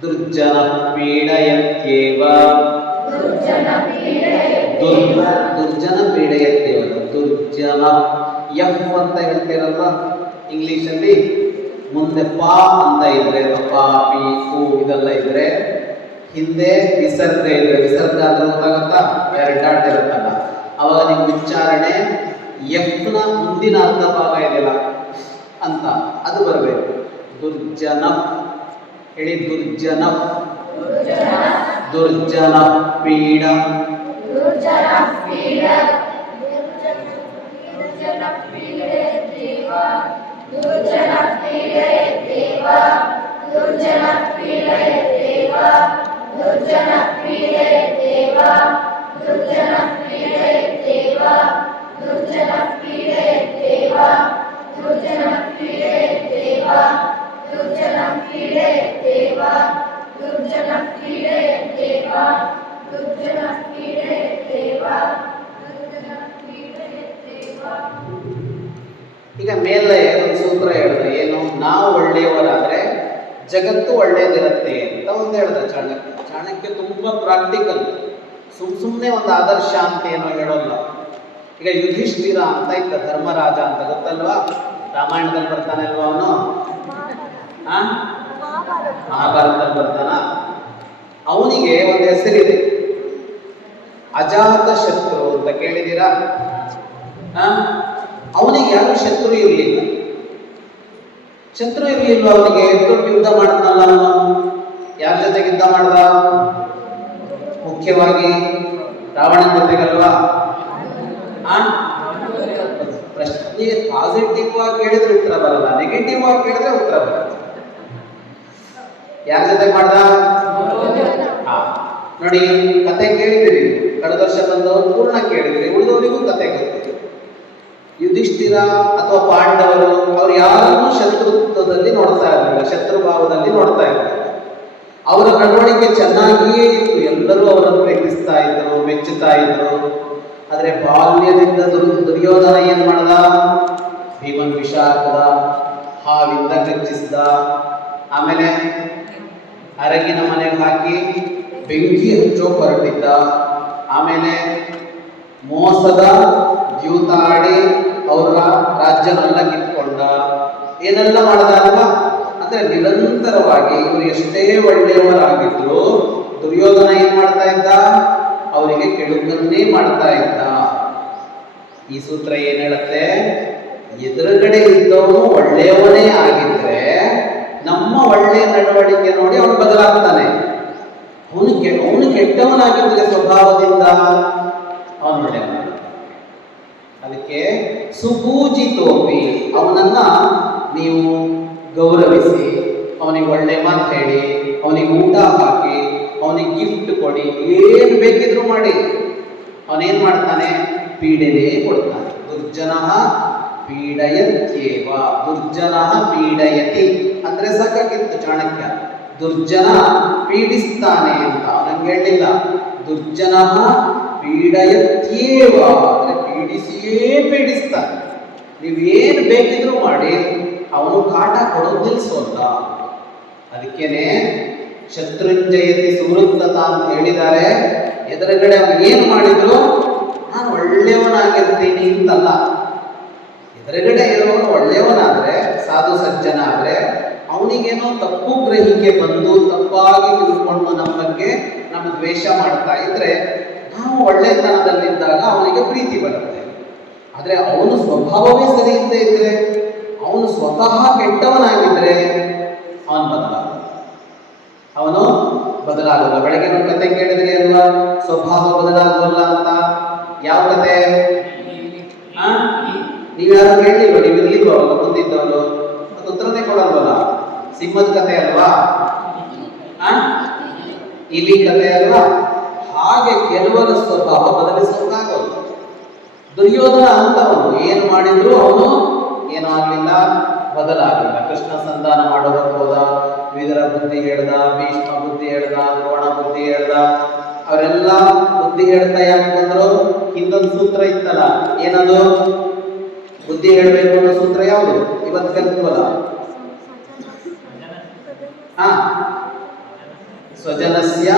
ದುರ್ಜನ ಪೀಡಯತ್ಯೇವ. ದುರ್ಜನ ಪೀಡಯತ್ಯೇವ. ದುರ್ಜನ ಎಫ್ ಅಂತ ಹೇಳ್ತೀರಲ್ಲ, ಇಂಗ್ಲಿಷಲ್ಲಿ ಮುಂದೆ ಪಾ ಅಂತ ಇದ್ರೆ ಪಾ ಪಿ ಕು ಇದೆಲ್ಲ ಇದ್ರೆ ಹಿಂದೆ ವಿಸರ್ಗ ಇದ್ರೆ, ವಿಸರ್ಗ ಅಂದ್ರೆ ಗೊತ್ತಾಗುತ್ತಾ, ಎರಡು ಡಾಟ್ ಇರುತ್ತಲ್ಲ, ಅವಾಗ ನಿಮ್ಗೆ ಉಚ್ಚಾರಣೆ ಎಫ್ನ ಮುಂದಿನ ಅರ್ಧ ಭಾಗ ಇದೆಯಲ್ಲ ಅಂತ ಅದು ಬರಬೇಕು. ದುರ್ಜನ ಹೇಳಿ, ದುರ್ಜನ, ದುರ್ಜನ ಪೀಡ, ಈಗ ಮೇಲೆ ಒಂದು ಸೂತ್ರ ಹೇಳಿದ ಏನು, ನಾವು ಒಳ್ಳೆಯವರಾದ್ರೆ ಜಗತ್ತು ಒಳ್ಳೆಯದಿರುತ್ತೆ ಅಂತ ಒಂದು ಹೇಳ್ದ ಚಾಣಕ್ಯ. ಚಾಣಕ್ಯ ತುಂಬಾ ಪ್ರಾಕ್ಟಿಕಲ್, ಸುಮ್ಮನೆ ಒಂದು ಆದರ್ಶ ಅಂತ ಏನೋ ಹೇಳೋಲ್ಲ. ಈಗ ಯುಧಿಷ್ಠಿರ ಅಂತ ಇದ್ದ, ಧರ್ಮರಾಜ ಅಂತ ಗೊತ್ತಲ್ವಾ, ರಾಮಾಯಣದಲ್ಲಿ ಬರ್ತಾನೆ ಅಲ್ವಾ ಅವನು, ಮಹಾಭಾರತದಲ್ಲಿ ಬರ್ತಾನ. ಅವನಿಗೆ ಒಂದು ಹೆಸರಿದೆ, ಅಜಾತ ಶತ್ರು ಅಂತ ಕೇಳಿದ್ದೀರಾ? ಅವನಿಗೆ ಯಾರು ಶತ್ರು ಇರಲಿಲ್ಲ. ಶತ್ರು ಇರಲಿಲ್ಲ ಅವನಿಗೆ. ದೊಡ್ಡ ಯುದ್ಧ ಮಾಡ್ತಾನಲ್ಲ ಅವನು. ಯಾರ ಜೊತೆಗೆ ಯುದ್ಧ ಮಾಡ್ದ? ಮುಖ್ಯವಾಗಿ ರಾವಣನ ಜೊತೆಗಲ್ವಾ? ಪ್ರಶ್ನೆ ಪಾಸಿಟಿವ್ ಆಗಿ ಕೇಳಿದ್ರೆ ಉತ್ತರ ಬರಲ್ಲ, ನೆಗೆಟಿವ್ ಆಗಿ ಕೇಳಿದ್ರೆ ಉತ್ತರ ಬರಲ್ಲ. ಯಾರ ಜೊತೆ ಮಾಡ್ದ? ನೋಡಿ, ಕತೆ ಕೇಳಿದಿರಿ, ಕಳೆದ ವರ್ಷ ಬಂದವರು ಪೂರ್ಣ ಕೇಳಿದ್ರಿ, ಉಳಿದವರಿಗೂ ಕತೆ ಗೊತ್ತಿದೆ. ಯುಧಿಷ್ಠಿರ ಅಥವಾ ಪಾಂಡವರು ಅವ್ರು ಯಾರನ್ನೂ ಶತ್ರುತ್ವದಲ್ಲಿ ನೋಡ್ತಾ ಇರಲಿಲ್ಲ, ಶತ್ರು ಭಾವದಲ್ಲಿ ನೋಡ್ತಾ ಇರಲಿಲ್ಲ. ಅವರ ನಡವಳಿಕೆ ಚೆನ್ನಾಗಿಯೇ ಇತ್ತು, ಎಲ್ಲರೂ ಅವರನ್ನು ಪ್ರೀತಿಸ್ತಾ ಇದ್ರು, ಮೆಚ್ಚುತ್ತಾ ಇದ್ರು. ಆದ್ರೆ ಬಾಲ್ಯದಿಂದ ದುರ್ಯೋಧನ ಏನ್ ಮಾಡ್ದ? ಭೀಮನ್ ವಿಷ ಹಾಕದ, ಹಾವಿಂದ ಕಚ್ಚಿಸಿದ, ಆಮೇಲೆ ಅರಗಿನ ಮನೆಗೆ ಹಾಕಿ ಬೆಂಕಿ ಹಚ್ಚೋಕ್ ಹೊರಟಿದ್ದ, ಆಮೇಲೆ ಮೋಸದ ದ್ಯೂತ ಆಡಿ ಅವರ ರಾಜ್ಯನೆಲ್ಲ ಕಿತ್ಕೊಂಡ, ಏನೆಲ್ಲ ಮಾಡ್ದ ಅಲ್ವಾ? ಅಂದ್ರೆ ನಿರಂತರವಾಗಿ ಇವರು ಎಷ್ಟೇ ಒಳ್ಳೆಯವರಾಗಿದ್ರು ದುರ್ಯೋಧನ ಏನ್ ಮಾಡ್ತಾ ಇದ್ದ? ಅವರಿಗೆ ಕೆಡುಕನ್ನೇ ಮಾಡ್ತಾ ಇದ್ದ. ಈ ಸೂತ್ರ ಏನ್ ಹೇಳುತ್ತೆ? ಎದುರುಗಡೆ ಇದ್ದವನು ಒಳ್ಳೆಯವನೇ ಆಗಿದ್ರೆ ನಮ್ಮ ಒಳ್ಳೆಯ ನಡವಳಿಕೆ ನೋಡಿ ಅವನು ಬದಲಾಗ್ತಾನೆ. ಅವನು ಕೆಟ್ಟವನಾಗಿದ್ರೆ ಸ್ವಭಾವದಿಂದ ಅವನು ಒಳ್ಳೆಯವನ. ಅದಕ್ಕೆ ಸುಪೂಜಿತೋಪಿ, ಅವನನ್ನ ನೀವು ಗೌರವಿಸಿ, ಅವನಿಗೆ ಒಳ್ಳೆ ಮಾತು ಹೇಳಿ, ಅವನಿಗೆ ಊಟ ಹಾಕಿ, ಅವನಿಗೆ ಗಿಫ್ಟ್ ಕೊಡಿ, ಏನು ಬೇಕಿದ್ರು ಮಾಡಿ. ಅವನೇನ್ ಮಾಡ್ತಾನೆ? ಪೀಡೆನೇ ಕೊಡ್ತಾನೆ. ದುರ್ಜನ ಪೀಡಯತ್ಯೇವ, ದುರ್ಜನ ಪೀಡಯತಿ ಅಂದ್ರೆ ಸಾಕಾಗಿತ್ತು ಚಾಣಕ್ಯ. ದುರ್ಜನ ಪೀಡಿಸ್ತಾನೆ ಅಂತ ಅವನಿಗೆ ಹೇಳಿಲ್ಲ, ದುರ್ಜನ ಪೀಡಯತ್ಯೇವ ಅಂದ್ರೆ ಪೀಡಿಸಿಯೇ ಪೀಡಿಸ್ತಾನೆ. ನೀವೇನು ಬೇಕಿದ್ರು ಮಾಡಿ, ಅವನು ಕಾಟ ಕೊಡೋದು ನಿಲ್ಲಿಸೋಲ್ಲ. ಅದಕ್ಕೇನೆ ಶತ್ರುಂಜಯತಿ ಸುವೃತ್ತತ ಅಂತ ಹೇಳಿದ್ದಾರೆ. ಎದುರುಗಡೆ ಅವನು ಏನು ಮಾಡಿದ್ರು ನಾನು ಒಳ್ಳೆಯವನಾಗಿರ್ತೀನಿ ಅಂತಲ್ಲ. ಎದುರುಗಡೆ ಇರೋನು ಒಳ್ಳೆಯವನಾದ್ರೆ, ಸಾಧು ಸಜ್ಜನ ಆದ್ರೆ, ಅವನಿಗೇನೋ ತಪ್ಪು ಗ್ರಹಿಕೆ ಬಂದು ತಪ್ಪಾಗಿ ತಿಳ್ಕೊಂಡು ನಮ್ಮ ಬಗ್ಗೆ ನಮ್ಮ ದ್ವೇಷ ಮಾಡ್ತಾ ಇದ್ರೆ, ನಾವು ಒಳ್ಳೆತನದಲ್ಲಿದ್ದಾಗ ಅವನಿಗೆ ಪ್ರೀತಿ ಬರುತ್ತೆ. ಆದ್ರೆ ಅವನು ಸ್ವಭಾವವೇ ಸರಿ ಇಲ್ಲದೆ ಇದ್ರೆ, ಅವನು ಸ್ವತಃ ಕೆಟ್ಟವನಾಗಿದ್ರೆ ಅವನು ಬದಲಾಗಲ್ಲ. ಬೆಳಗ್ಗೆ ಒಂದು ಕತೆ ಕೇಳಿದ್ರಿ ಅಲ್ವಾ, ಸ್ವಭಾವ ಬದಲಾಗಲ್ಲ ಅಂತ. ಯಾವ ಕತೆ? ನೀವ್ಯಾರು ಕೇಳಿಲ್ವ? ನೀವು ಇರ್ಲಿಲ್ವ ಅವಾಗ ಮುಂದಿದ್ದವರು? ಅದು ಉತ್ತರನೇ ಕೊಡಲ್ವಲ್ಲ. ಸಿಂಹದ ಕತೆ ಅಲ್ವಾ, ಇಲಿ ಕತೆ ಅಲ್ವಾ? ಹಾಗೆ ಕೆಲವರ ಸ್ವಭಾವ ಬದಲಿಸೋಕ್ಕಾಗಲ್ಲ. ದುರ್ಯೋಧನ ಅಂತವನು ಏನು ಮಾಡಿದ್ರು ಅವನು ಏನೂ ಆಗಲಿಲ್ಲ, ಬದಲಾಗಲಿಲ್ಲ. ಕೃಷ್ಣ ಸಂಧಾನ ಮಾಡೋದಕ್ಕೆ ಹೋದ, ವಿದುರ ಬುದ್ಧಿ ಹೇಳ್ದ, ಭೀಷ್ಮ ಬುದ್ಧಿ ಹೇಳ್ದ, ದ್ರೋಣ ಬುದ್ಧಿ ಹೇಳ್ದ. ಅವರೆಲ್ಲ ಬುದ್ಧಿ ಹೇಳ್ತಾ ಯಾಕೆ ಬಂದ್ರು? ಇನ್ನೊಂದು ಸೂತ್ರ ಇತ್ತಲ್ಲ, ಏನದು? ಬುದ್ಧಿ ಹೇಳ್ಬೇಕು ಅನ್ನೋ ಸೂತ್ರ ಯಾವುದು? ಇವತ್ತು ಕಲ್ತ್ವಲ್ಲ, ಸ್ವಜನಸ್ಯ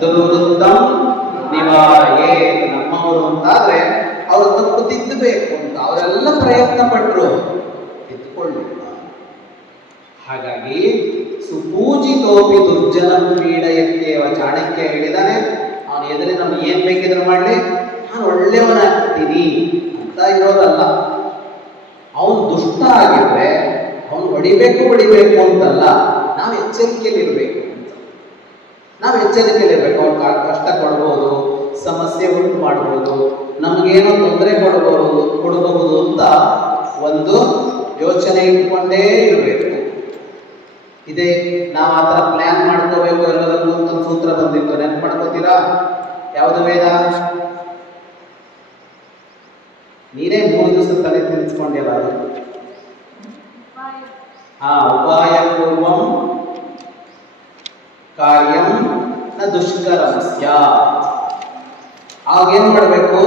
ದುರ್ವೃತ್ತಂ ನಿವಾರಯೇ. ನಮ್ಮವರು ಅಂತಾದ್ರೆ ಅವರು ತಪ್ಪು ತಿದ್ದಬೇಕು ಅಂತ ಅವರೆಲ್ಲ ಪ್ರಯತ್ನ ಪಟ್ಟರು, ಒಪ್ಪಿಕೊಳ್ಳಿಲ್ಲ. ಹಾಗಾಗಿ ಸುಪೂಜಿತೋಪಿ ದುರ್ಜನಂ ಪೀಡಯತ್ಯೇವ, ಚಾಣಕ್ಯ ಹೇಳಿದಾನೆ, ಅವನ ಎದುರು ನಾನು ಏನ್ ಬೇಕಿದ್ರು ಮಾಡಲಿ, ನಾನು ಒಳ್ಳೆಯವನಾಗ್ತೀನಿ ಅಂತ ಇರೋದಲ್ಲ. ಅವನು ದುಷ್ಟ ಆಗಿದ್ರೆ ಅವನು ಹೊಡಿಬೇಕು ಅಂತಲ್ಲ, ನಾವು ಎಚ್ಚರಿಕೆಯಲ್ಲಿರ್ಬೇಕು ಅಂತ. ನಾವು ಎಚ್ಚರಿಕೆಯಲ್ಲಿರ್ಬೇಕು. ಅವ್ನು ಕಷ್ಟ ಕೊಡ್ಬೋದು, ಸಮಸ್ಯೆ ಉಂಟು ಮಾಡ್ಬೋದು, ನಮಗೇನೋ ತೊಂದರೆ ಕೊಡಬಹುದು ಅಂತ ಒಂದು ಯೋಚನೆ ಇಟ್ಕೊಂಡೇ ಇರಬೇಕು. ಇದೇ ನಾವು ಆ ಥರ ಪ್ಲಾನ್ ಮಾಡ್ಕೋಬೇಕು ಎಲ್ಲದಕ್ಕೂ ಅಂತ ಒಂದು ಸೂತ್ರ ಬಂದಿತ್ತು, ನೆನ್ಪು ಮಾಡ್ಕೋತೀರಾ? ಯಾವುದು ವೇದ? ನೀನೇ 3 ದಿವಸ ತಲೆ ತಿನ್ಸ್ಕೊಂಡ್ಯಲ್ಲ. ಉಪಾಯ ಪೂರ್ವಂ ಕಾರ್ಯಂ ನ ದುಷ್ಕರಂ ಸ್ಯಾತ್. ಆಗೇನ್ ಮಾಡಬೇಕು?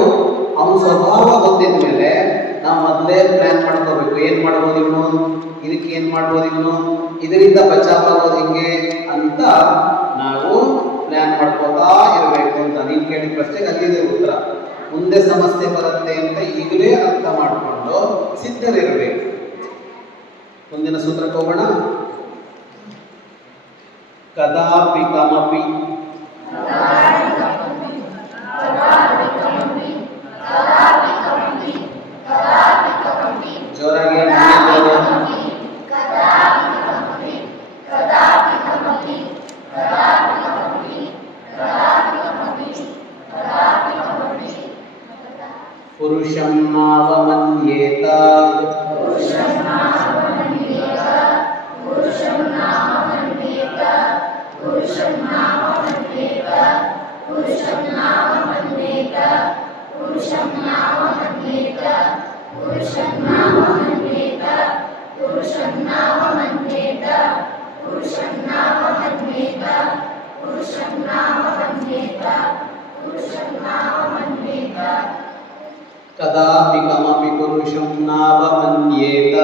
ಅವನ ಸ್ವಭಾವ ಗೊತ್ತಿದ ಮೇಲೆ ನಾವು ಮೊದಲೇ ಪ್ಲಾನ್ ಮಾಡ್ಕೋಬೇಕು. ಏನ್ ಮಾಡ್ಬೋದು ಇವನು, ಇದಕ್ಕೆ ಏನ್ ಮಾಡ್ಬೋದು ಇವನು, ಇದರಿಂದ ಬಚಾವ್ ಆಗೋದು ಹಿಂಗೆ ಅಂತ ನಾವು ಪ್ಲಾನ್ ಮಾಡ್ಕೋತಾ ಇರಬೇಕು ಅಂತ. ನೀನ್ ಕೇಳಿದ ಪ್ರಶ್ನೆಗೆ ಅಲ್ಲಿದೆ ಉತ್ತರ. ಮುಂದೆ ಸಮಸ್ಯೆ ಬರುತ್ತೆ ಅಂತ ಈಗಲೇ ಅರ್ಥ ಮಾಡಿಕೊಂಡು ಸಿದ್ಧರಿರಬೇಕು. ಮುಂದಿನ ಸೂತ್ರಕ್ಕೆ ಹೋಗೋಣ. ಕದಾಪಿ ಕಮಪಿ ಜೋರಾಗಿ ಪುರುಷಂ ನಾವಮನ್ಯೇತ ಕದಾಪಿ ಕಮಪಿ ಪುರುಷಂ ನಾವಮನ್ಯೇತ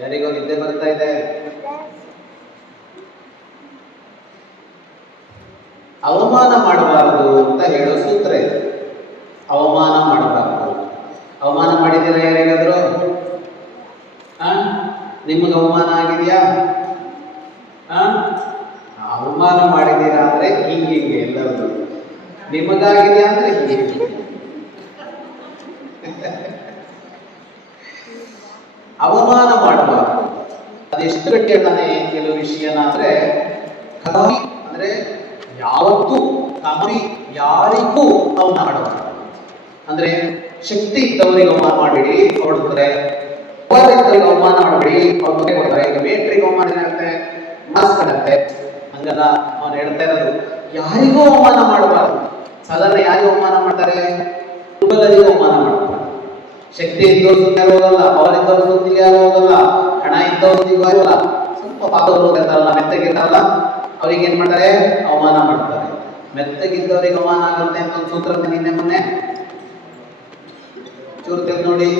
ಯಾರಿಗೋ ನಿದ್ದೆ ಬರ್ತಾ ಇದೆ? ಅವಮಾನ ಮಾಡಬಾರದು ಅಂತ ಹೇಳೋ ಸೂತ್ರ ಇದೆ. ಅವಮಾನ ಮಾಡಬಾರದು. ಅವಮಾನ ಮಾಡಿದ್ದೀರಾ ಯಾರಿಗಾದ್ರು? ನಿಮಗೆ ಅವಮಾನ ಆಗಿದೆಯಾ? ಅವಮಾನ ಮಾಡಿದ್ದೀರಾ ಅಂದ್ರೆ ಹಿಂಗೆ ಎಲ್ಲರೂ. ನಿಮಗಾಗಿದೆಯಾ ಅಂದ್ರೆ ಹಿಂಗೆ. ಅವಮಾನ ಮಾಡಬಾರದು. ಅದೆಷ್ಟು ಗಟ್ಟಿ ಹೇಳ್ತಾನೆ ಕೆಲವು ವಿಷಯನ ಅಂದ್ರೆ, ಕಮಿ ಅಂದ್ರೆ ಯಾವತ್ತೂ, ಕಮಿ ಯಾರಿಗೂ ಅವಮಾನ ಮಾಡಬಾರದು. ಅಂದ್ರೆ ಶಕ್ತಿ ಇದ್ದವರಿಗೆ ಅವಮಾನ ಮಾಡಿಡಿ, ಹೊಡ್ತಾರೆ. ಇದ್ದವರಿಗೆ ಅವಮಾನ ಮಾಡಬೇಡಿ, ಅವ್ರ ಬಗ್ಗೆ ಕೊಡ್ತಾರೆ. ಈಗ ಮೇಟ್ರಿಗೆ ಅವಮಾನ ಏನಾಗುತ್ತೆ? ಮಾಸ್ ಕಡುತ್ತೆ. ಹಂಗಲ್ಲ ಅವನು ಹೇಳ್ತಾ ಇರೋದು, ಯಾರಿಗೂ ಅವಮಾನ ಮಾಡಬಾರದು. ಸಾಧಾರಣ ಯಾರಿಗೂ ಅವಮಾನ ಮಾಡ್ತಾರೆ? ದುರ್ಬಲರಿಗೂ ಅವಮಾನ ಮಾಡ್ತಾರೆ. ಶಕ್ತಿ ಇದ್ದವ್ರ ಸುದ್ದಿಗೆ ಹೋಗಲ್ಲ, ಅವರಿದ್ದವ್ರ ಸುದ್ದಿಗೆ ಹೋಗಲ್ಲ, ಹಣ ಇದ್ದವ್ರ ಸುದ್ದಿಗೆ ಹೋಗಲ್ಲ. ಸ್ವಲ್ಪ ಪಾಪದವ್ರು ಹೋಗಿರ್ತಾರಲ್ಲ, ಮೆತ್ತಗಿರ್ತಾರಲ್ಲ, ಅವ್ರಿಗೆ ಏನ್ ಮಾಡ್ತಾರೆ? ಅವಮಾನ ಮಾಡ್ತಾರೆ. ಮೆತ್ತಗಿದ್ದವರಿಗೆ ಅವಮಾನ ಆಗುತ್ತೆ ಅಂತ ಒಂದು ಸೂತ್ರ ನಿನ್ನೆ ಮೊನ್ನೆ ಚೂರು ತೆಗೆದು ನೋಡಿ.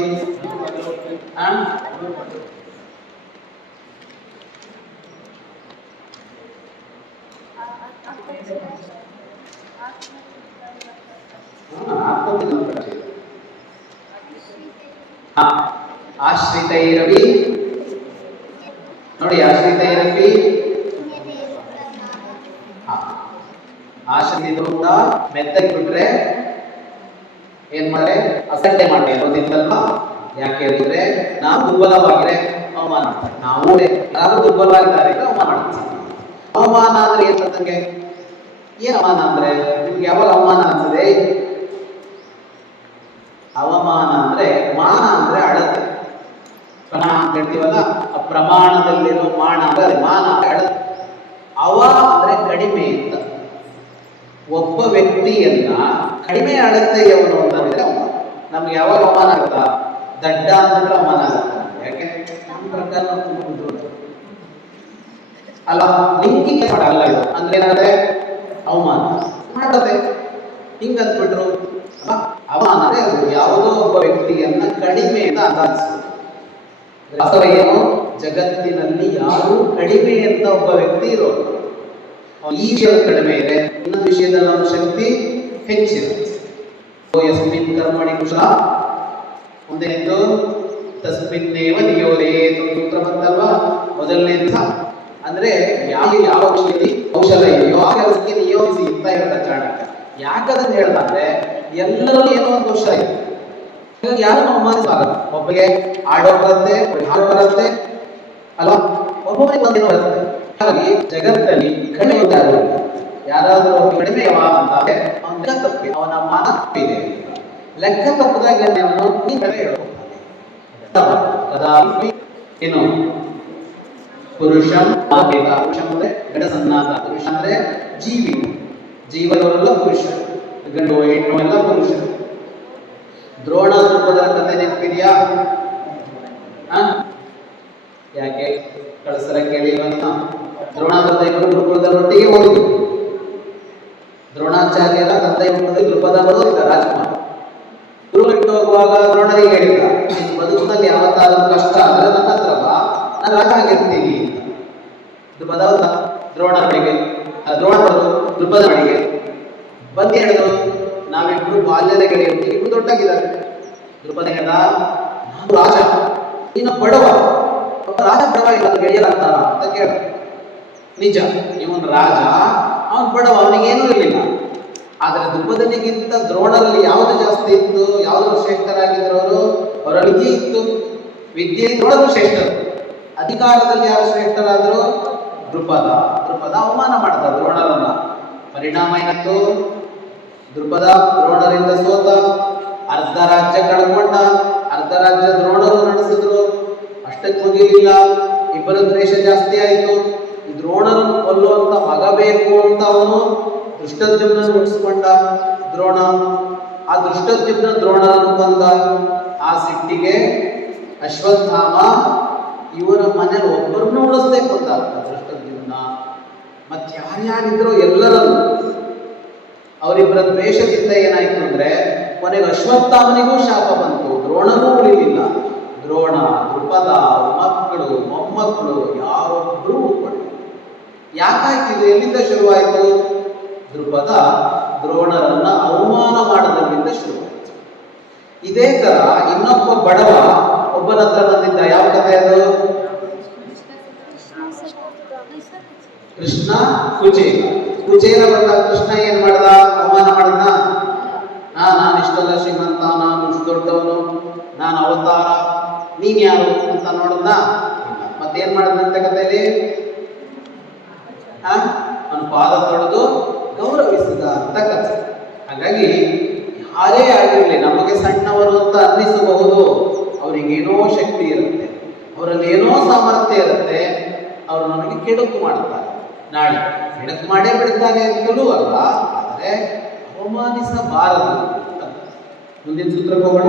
ಆಶ್ರಿತೈರವಿ ನೋಡಿ, ಆಶ್ರಿತೈರವಿ ಆಶ್ರಿತರು ಕೂಡ ಮೆತ್ತಗೆ ಬಿಟ್ರೆ ಏನ್ ಮಾಡ್ರೆ? ಅಸಡ್ಡೆ ಮಾಡಿ ಅನ್ನೋದಿಲ್ಲಲ್ಲ. ಯಾಕೆ ಹೇಳಿದ್ರೆ ನಾವು ದುರ್ಬಲವಾಗಿದ್ರೆ ಅವಮಾನ ಮಾಡ್ತಾರೆ. ನಾವು ಯಾರು ದುರ್ಬಲವಾಗಿದ್ದಾರೆ ಅವಮಾನ ಮಾಡ್ತೀವಿ. ಅವಮಾನ ಅಂದ್ರೆ ಏನ್ ತಂಗೆ? ಏನ್ ಅವಮಾನ ಅಂದ್ರೆ? ನಿಮ್ಗೆ ಯಾವಾಗ ಅವಮಾನ ಅನ್ಸದೆ? ಅವಮಾನ ಅಂದ್ರೆ, ಮಾನ ಅಂದ್ರೆ ಅಳತೆ. ಪ್ರಮಾಣ ಅಂತ ಹೇಳ್ತೀವಲ್ಲ, ಆ ಪ್ರಮಾಣದಲ್ಲಿರೋ ಮಾನ ಅಂದ್ರೆ ಮಾನ ಅಂದ್ರೆ ಅಳತೆ. ಅವ ಅಂದ್ರೆ ಕಡಿಮೆ ಅಂತ. ಒಬ್ಬ ವ್ಯಕ್ತಿಯನ್ನ ಕಡಿಮೆ ಅಳತೆಯವನು ಅಂತಂದ್ರೆ ಅವಮಾನ. ನಮ್ಗೆ ಯಾವಾಗ ಅವಮಾನ ಆಗುತ್ತಾ? ದಡ್ಡ ಅಂತಂದ್ರೆ ಅವಮಾನ ಆಗುತ್ತ. ಯಾಕೆ? ನಮ್ಮ ಪ್ರಕಾರ ನಾವು ತುಂಬ ಬುದ್ಧಿವಂತರು ಅಲ್ಲ. ಲಿಂಕಿಂಗ್ ಮಾಡಲ್ಲ ಇದು ಅಂದ್ರೆ ಏನಾದ್ರೆ ಅವಮಾನ ಮಾಡದೆ ಹಿಂಗಂದ್ಬಿಟ್ರು ಅವಮಾನ ಅಂದ್ರೆ ಅದು ಯಾವುದೋ ಒಬ್ಬ ವ್ಯಕ್ತಿಯನ್ನ ಕಡಿಮೆ ಅಂತ ಅಂದಾಜಿಸುವುದು. ಅಥವಾ ಏನು? ಜಗತ್ತಿನಲ್ಲಿ ಯಾರು ಕಡಿಮೆ ಅಂತ ಒಬ್ಬ ವ್ಯಕ್ತಿ ಇರೋದು. ಈ ವಿಷಯದ ಕಡಿಮೆ ಇದೆ, ಇನ್ನೊಂದು ವಿಷಯದಲ್ಲಿ ನಮ್ಮ ಶಕ್ತಿ ಹೆಚ್ಚಿರುತ್ತೆ. ಯಸ್ಮಿನ್ ಕರ್ಮಣಿ ಕುಶಲ ಒಂದೇದ್ದು ತಸ್ಮಿನ್ನೇವ ನಿಯೋದೇತು ಸೂತ್ರ ಬಂತಲ್ವಾ? ಮೊದಲನೇದು ಅಂದ್ರೆ ಯಾವ ಔಷಧ ಇದೆಯೋ ಆ ಕೆಲಸಕ್ಕೆ ನಿಯೋಜಿಸಿ ಅಂತ ಹೇಳ್ದ ಚಾಣಕ್ಯ. ಯಾಕದನ್ನು ಹೇಳ್ದಂದ್ರೆ ಎಲ್ಲರೂ ಏನೋ ಒಂದು ದೋಷ ಇದೆ, ಯಾರು ಅವಮಾನಿಸಬಾರದು. ಒಬ್ಬರಿಗೆ ಆಡೋ ಬರುತ್ತೆ, ಹಾಡು ಬರುತ್ತೆ ಅಲ್ವಾ? ಒಬ್ಬೊಬ್ಬರಿಗೆ ಒಂದೇನೋ ಬರುತ್ತೆ. ಹಾಗಾಗಿ ಜಗತ್ತಲ್ಲಿ ಕಡಿಮೆ ಯಾರಾದ್ರೂ ಕಡಿಮೆಯವ ಅಂತಾದ್ರೆ ಅವನ ಲೆಕ್ಕ ತಪ್ಪಿ, ಅವನ ಮಾನ ತಪ್ಪಿದೆ. ಲೆಕ್ಕ ತಪ್ಪದಾಗ ಏನು ಪುರುಷ ಪುರುಷ ಅಂದ್ರೆ ಗಡ ಸನ್ನಾದ, ಪುರುಷ ಅಂದ್ರೆ ಜೀವಿ, ಜೀವನವರೆಲ್ಲ ಪುರುಷ, ಗಂಡು ಹೆಣ್ಣು ಎಲ್ಲ ಪುರುಷ. ದ್ರೋಣ ದ್ರುಪದರ ಕಥೆ ನೆನಪಿದೆಯಾ? ಯಾಕೆ ಕಳಸರ ಕೇಳಿ ದ್ರೋಣಾಚಾರ್ಯ ದ್ರುಪದರ ಒಟ್ಟಿಗೆ ಹೋಗಿದ್ರು. ದ್ರೋಣಾಚಾರ್ಯರ ತಂದೆ ದ್ರುಪದ ಬರೋದಿಲ್ಲ ರಾಜಕುಮಾರ. ಗುರು ಬಿಟ್ಟು ಹೋಗುವಾಗ ದ್ರೋಣರಿಗೆ ಹೇಳಿದ, ಬದುಕಿನಲ್ಲಿ ಯಾವತ್ತಾದ್ರೂ ಕಷ್ಟ ಆದ್ರೆ ನನ್ನ ಹತ್ರ ಬಾ, ನಾನು ರಾಜ ಆಗಿರ್ತೀನಿ ಅಂತ. ದ್ರುಪದ ದ್ರೋಣ ಬಳಿಗೆ, ದ್ರೋಣ ಬರೋದು ದ್ರುಪದ ಬಳಿಗೆ ಬಂದು ಹೇಳಿದ್ರು, ನಾವಿಬ್ರು ಬಾಲ್ಯದ ಗೆಳೆಯರು, ಇಬ್ರು ದೊಡ್ಡಾಗಿದ್ದಾರೆ. ದ್ರುಪದ ಹೇಳ್ದ, ನಾನು ರಾಜ, ನೀನು ಬಡವ, ರಾಜ ಬಡವ ಇಲ್ಲ ಗೆಳೆಯರಾಗ್ತಾರ ಅಂತ ಕೇಳ. ನಿಜ, ಇವನ್ ರಾಜ, ಅವನ್ ಬಡವ, ಅವನಿಗೇನೂ ಇರಲಿಲ್ಲ. ಆದ್ರೆ ದ್ರುಪದನಿಗಿಂತ ದ್ರೋಣರಲ್ಲಿ ಯಾವುದು ಜಾಸ್ತಿ ಇತ್ತು? ಯಾವುದು ಶ್ರೇಷ್ಠರಾಗಿದ್ರು ಅವರು? ಅವರ ವಿದ್ಯೆ ಇತ್ತು. ವಿದ್ಯೆ ದ್ರೋಣರು ಶ್ರೇಷ್ಠರು. ಅಧಿಕಾರದಲ್ಲಿ ಯಾರು ಶ್ರೇಷ್ಠರಾದ್ರು? ದ್ರುಪದ. ದ್ರುಪದ ಅವಮಾನ ಮಾಡಿದ ದ್ರೋಣರನ್ನ. ಪರಿಣಾಮ ಏನಾಯ್ತು? ದ್ರುಪದ ದ್ರೋಣರಿಂದ ಸೋತ, ಅರ್ಧ ರಾಜ್ಯ ಕಳ್ಕೊಂಡ. ಅರ್ಧ ರಾಜ್ಯ ದ್ರೋಣರು ನಡೆಸಿದ್ರು, ಅಷ್ಟಕ್ಕೆ ಮುಗಿಲಿಲ್ಲ, ಇಬ್ಬರ ದ್ವೇಷ ಜಾಸ್ತಿ ಆಯಿತು. ಈ ದ್ರೋಣರನ್ನು ಕೊಲ್ಲುವಂತ ಮಗ ಬೇಕು ಅಂತ ಅವನು ದೃಷ್ಟದ್ಯುಮ್ನ ಹುಟ್ಟಿಸ್ಕೊಂಡ ದ್ರೋಣ. ಆ ದೃಷ್ಟದ್ಯುಮ್ನ ದ್ರೋಣರನ್ನು ಕೊಂದ. ಆ ಸಿಟ್ಟಿಗೆ ಅಶ್ವತ್ಥಾಮ ಇವರ ಮನೇಲಿ ಒಬ್ಬರನ್ನು ಉಳಿಸ್ದೇ ಕೊಂದ ದೃಷ್ಟದ್ಯುಮ್ನ. ಮತ್ತೆ ಯಾರ್ಯಾರಿದ್ರು ಎಲ್ಲರನ್ನು. ಅವರಿಬ್ಬರ ದ್ವೇಷದಿಂದ ಏನಾಯ್ತು ಅಂದ್ರೆ ಕೊನೆಗೆ ಅಶ್ವತ್ಥಾಮನಿಗೂ ಶಾಪ ಬಂತು, ದ್ರೋಣನೂ ಉಳಿಲಿಲ್ಲ. ದ್ರೋಣ, ದ್ರುಪದ, ಮಕ್ಕಳು, ಮೊಮ್ಮಕ್ಕಳು ಯಾರೊಬ್ಬರೂ ಉಳ್ಕೊಳ್ಳಿ. ಯಾಕಾಯ್ತಿದು? ಎಲ್ಲಿಂದ ಶುರುವಾಯಿತು? ದ್ರುಪದ ದ್ರೋಣರನ್ನ ಅವಮಾನ ಮಾಡೋದ್ರಿಂದ ಶುರುವಾಯಿತು. ಇದೇ ತರ ಇನ್ನೊಬ್ಬ ಬಡವ ಒಬ್ಬನ ಹತ್ರ ಬಂದಿದ್ದ. ಯಾವ ಕಥೆ ಅದು? ಕೃಷ್ಣ ಕುಚೇಲ. ಕುಚೇಲ ಬಂದ. ಕೃಷ್ಣ ಏನ್ ಮಾಡ್ದ? ಅವಮಾನ ಮಾಡ್ದ. ನಾನು ಇಷ್ಟೆಲ್ಲ ಶ್ರೀಮಂತ, ನಾನು ಇಷ್ಟು ದೊಡ್ಡವನು, ನಾನು ಅವತಾರ, ನೀನ್ ಯಾರು ಅಂತ ನೋಡಿದ್ನ. ಮತ್ತೇನ್ ಮಾಡಿದಂತೆ ಕಥೆಯಲ್ಲಿ? ಅವನ ಪಾದ ತೊಳೆದು ಗೌರವಿಸಿದ ಅಂತ ಕಥೆ. ಹಾಗಾಗಿ ಯಾರೇ ಆಗಿರಲಿ, ನಮಗೆ ಸಣ್ಣವರು ಅಂತ ಅನ್ನಿಸಬಹುದು, ಅವರಿಗೇನೋ ಶಕ್ತಿ ಇರುತ್ತೆ, ಅವರಲ್ಲಿ ಏನೋ ಸಾಮರ್ಥ್ಯ ಇರುತ್ತೆ. ಅವರು ನಮಗೆ ಕೆಡುಕು ಮಾಡ್ತಾರೆ, ನಾಳೆ ಕೆಡುಕು ಮಾಡೇ ಬಿಡ್ತಾರೆ ಅಂತಲೂ ಅಲ್ಲ, ಆದರೆ ಅವಮಾನಿಸಬಾರದು. ಮುಂದಿನ ಸೂತ್ರಕ್ಕೆ ಹೋಗೋಣ.